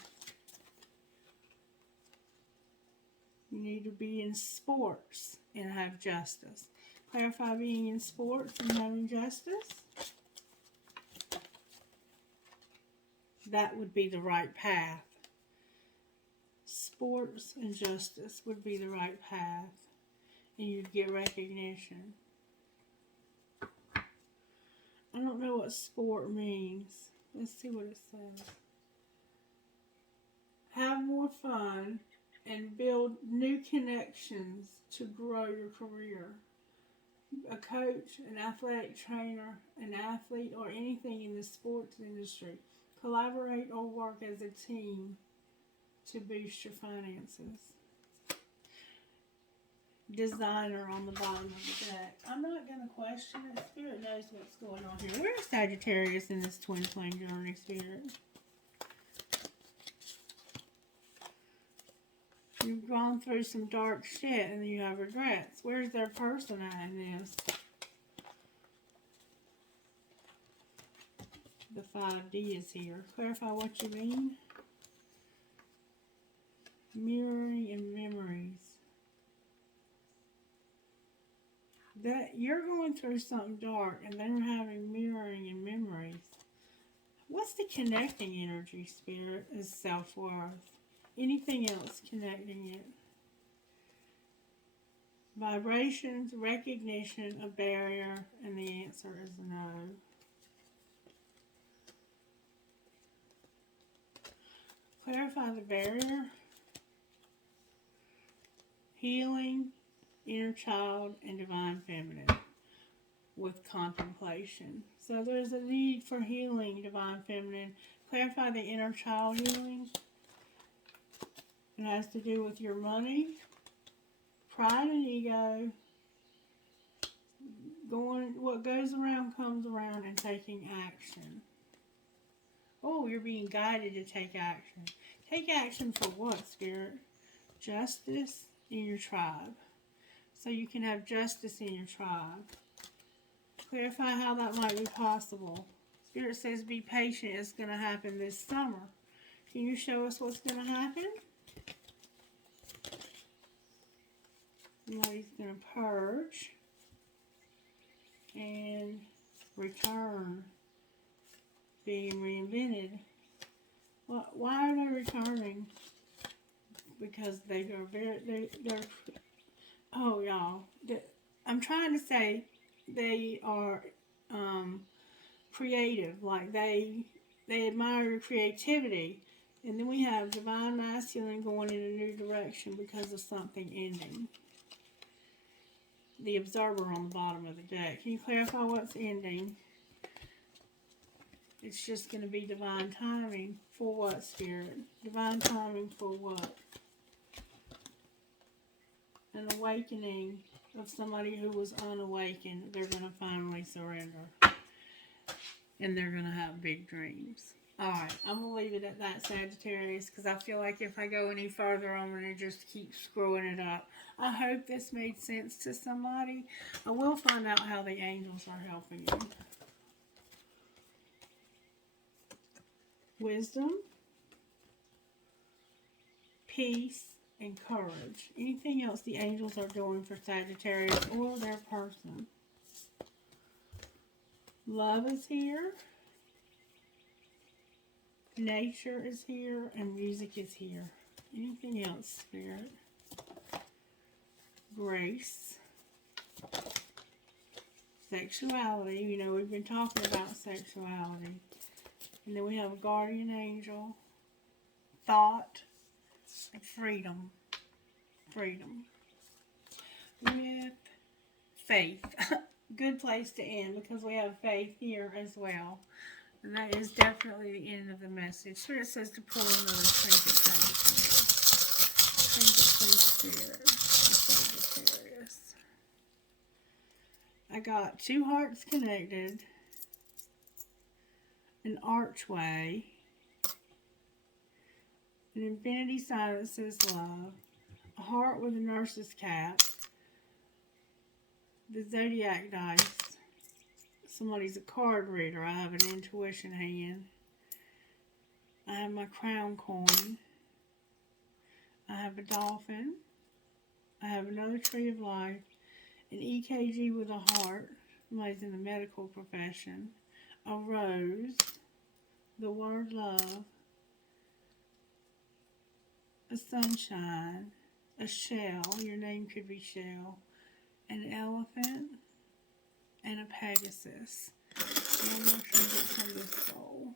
You need to be in sports and have justice. Clarify being in sports and having justice. That would be the right path. Sports and justice would be the right path, and you'd get recognition. I don't know what sport means. Let's see what it says. Have more fun and build new connections to grow your career. A coach, an athletic trainer, an athlete, or anything in the sports industry. Collaborate or work as a team to boost your finances. Designer on the bottom of the deck. I'm not going to question it. Spirit knows what's going on here. Where's Sagittarius in this twin flame journey, Spirit? You've gone through some dark shit and you have regrets. Where's their person at in this? The 5D is here. Clarify what you mean. Mirroring and memories. That you're going through something dark and they're having mirroring and memories. What's the connecting energy, Spirit? Is self-worth. Anything else connecting it? Vibrations, recognition, a barrier, and the answer is no. Clarify the barrier. Healing, inner child, and divine feminine with contemplation. So there's a need for healing, divine feminine. Clarify the inner child healing. It has to do with your money, pride and ego, what goes around comes around, and taking action. Oh, you're being guided to take action. Take action for what, Spirit? Justice in your tribe. So you can have justice in your tribe. Clarify how that might be possible. Spirit says be patient. It's going to happen this summer. Can you show us what's going to happen? Somebody's going to purge and return, being reinvented. Well, why are they returning? Because they're oh, y'all. I'm trying to say they are creative. Like they admire your creativity. And then we have divine masculine going in a new direction because of something ending. The observer on the bottom of the deck. Can you clarify what's ending? It's just going to be divine timing for what, Spirit? Divine timing for what? An awakening of somebody who was unawakened. They're going to finally surrender. And they're going to have big dreams. Alright, I'm going to leave it at that, Sagittarius, because I feel like if I go any further, I'm going to just keep screwing it up. I hope this made sense to somebody. I will find out how the angels are helping you. Wisdom, peace, and courage. Anything else the angels are doing for Sagittarius or their person? Love is here. Nature is here, and music is here. Anything else, Spirit? Grace. Sexuality. You know, we've been talking about sexuality. And then we have a guardian angel. Thought. And freedom. Freedom. With faith. Good place to end because we have faith here as well. And that is definitely the end of the message. Spirit says to pull another trinket, Sagittarius. Trinket, please, Spirit. Sagittarius. I got 2 hearts connected, an archway, an infinity sign that says love, a heart with a nurse's cap, the zodiac dice. Somebody's a card reader. I have an intuition hand. I have my crown coin. I have a dolphin. I have another tree of life. An EKG with a heart. Somebody's in the medical profession. A rose. The word love. A sunshine. A shell. Your name could be Shell. An elephant. And a Pegasus. One more trinket from the soul.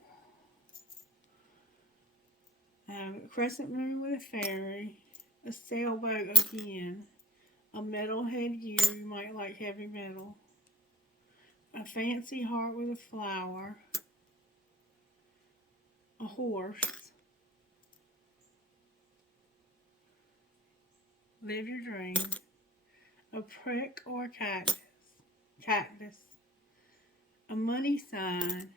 I have a crescent moon with a fairy. A sailboat again. A metal headgear. You might like heavy metal. A fancy heart with a flower. A horse. Live your dream. A prick or a cactus. A money sign,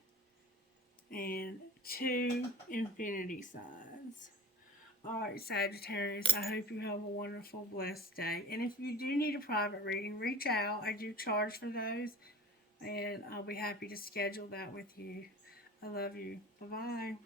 and 2 infinity signs. Alright, Sagittarius, I hope you have a wonderful, blessed day. And if you do need a private reading, reach out. I do charge for those, and I'll be happy to schedule that with you. I love you. Bye-bye.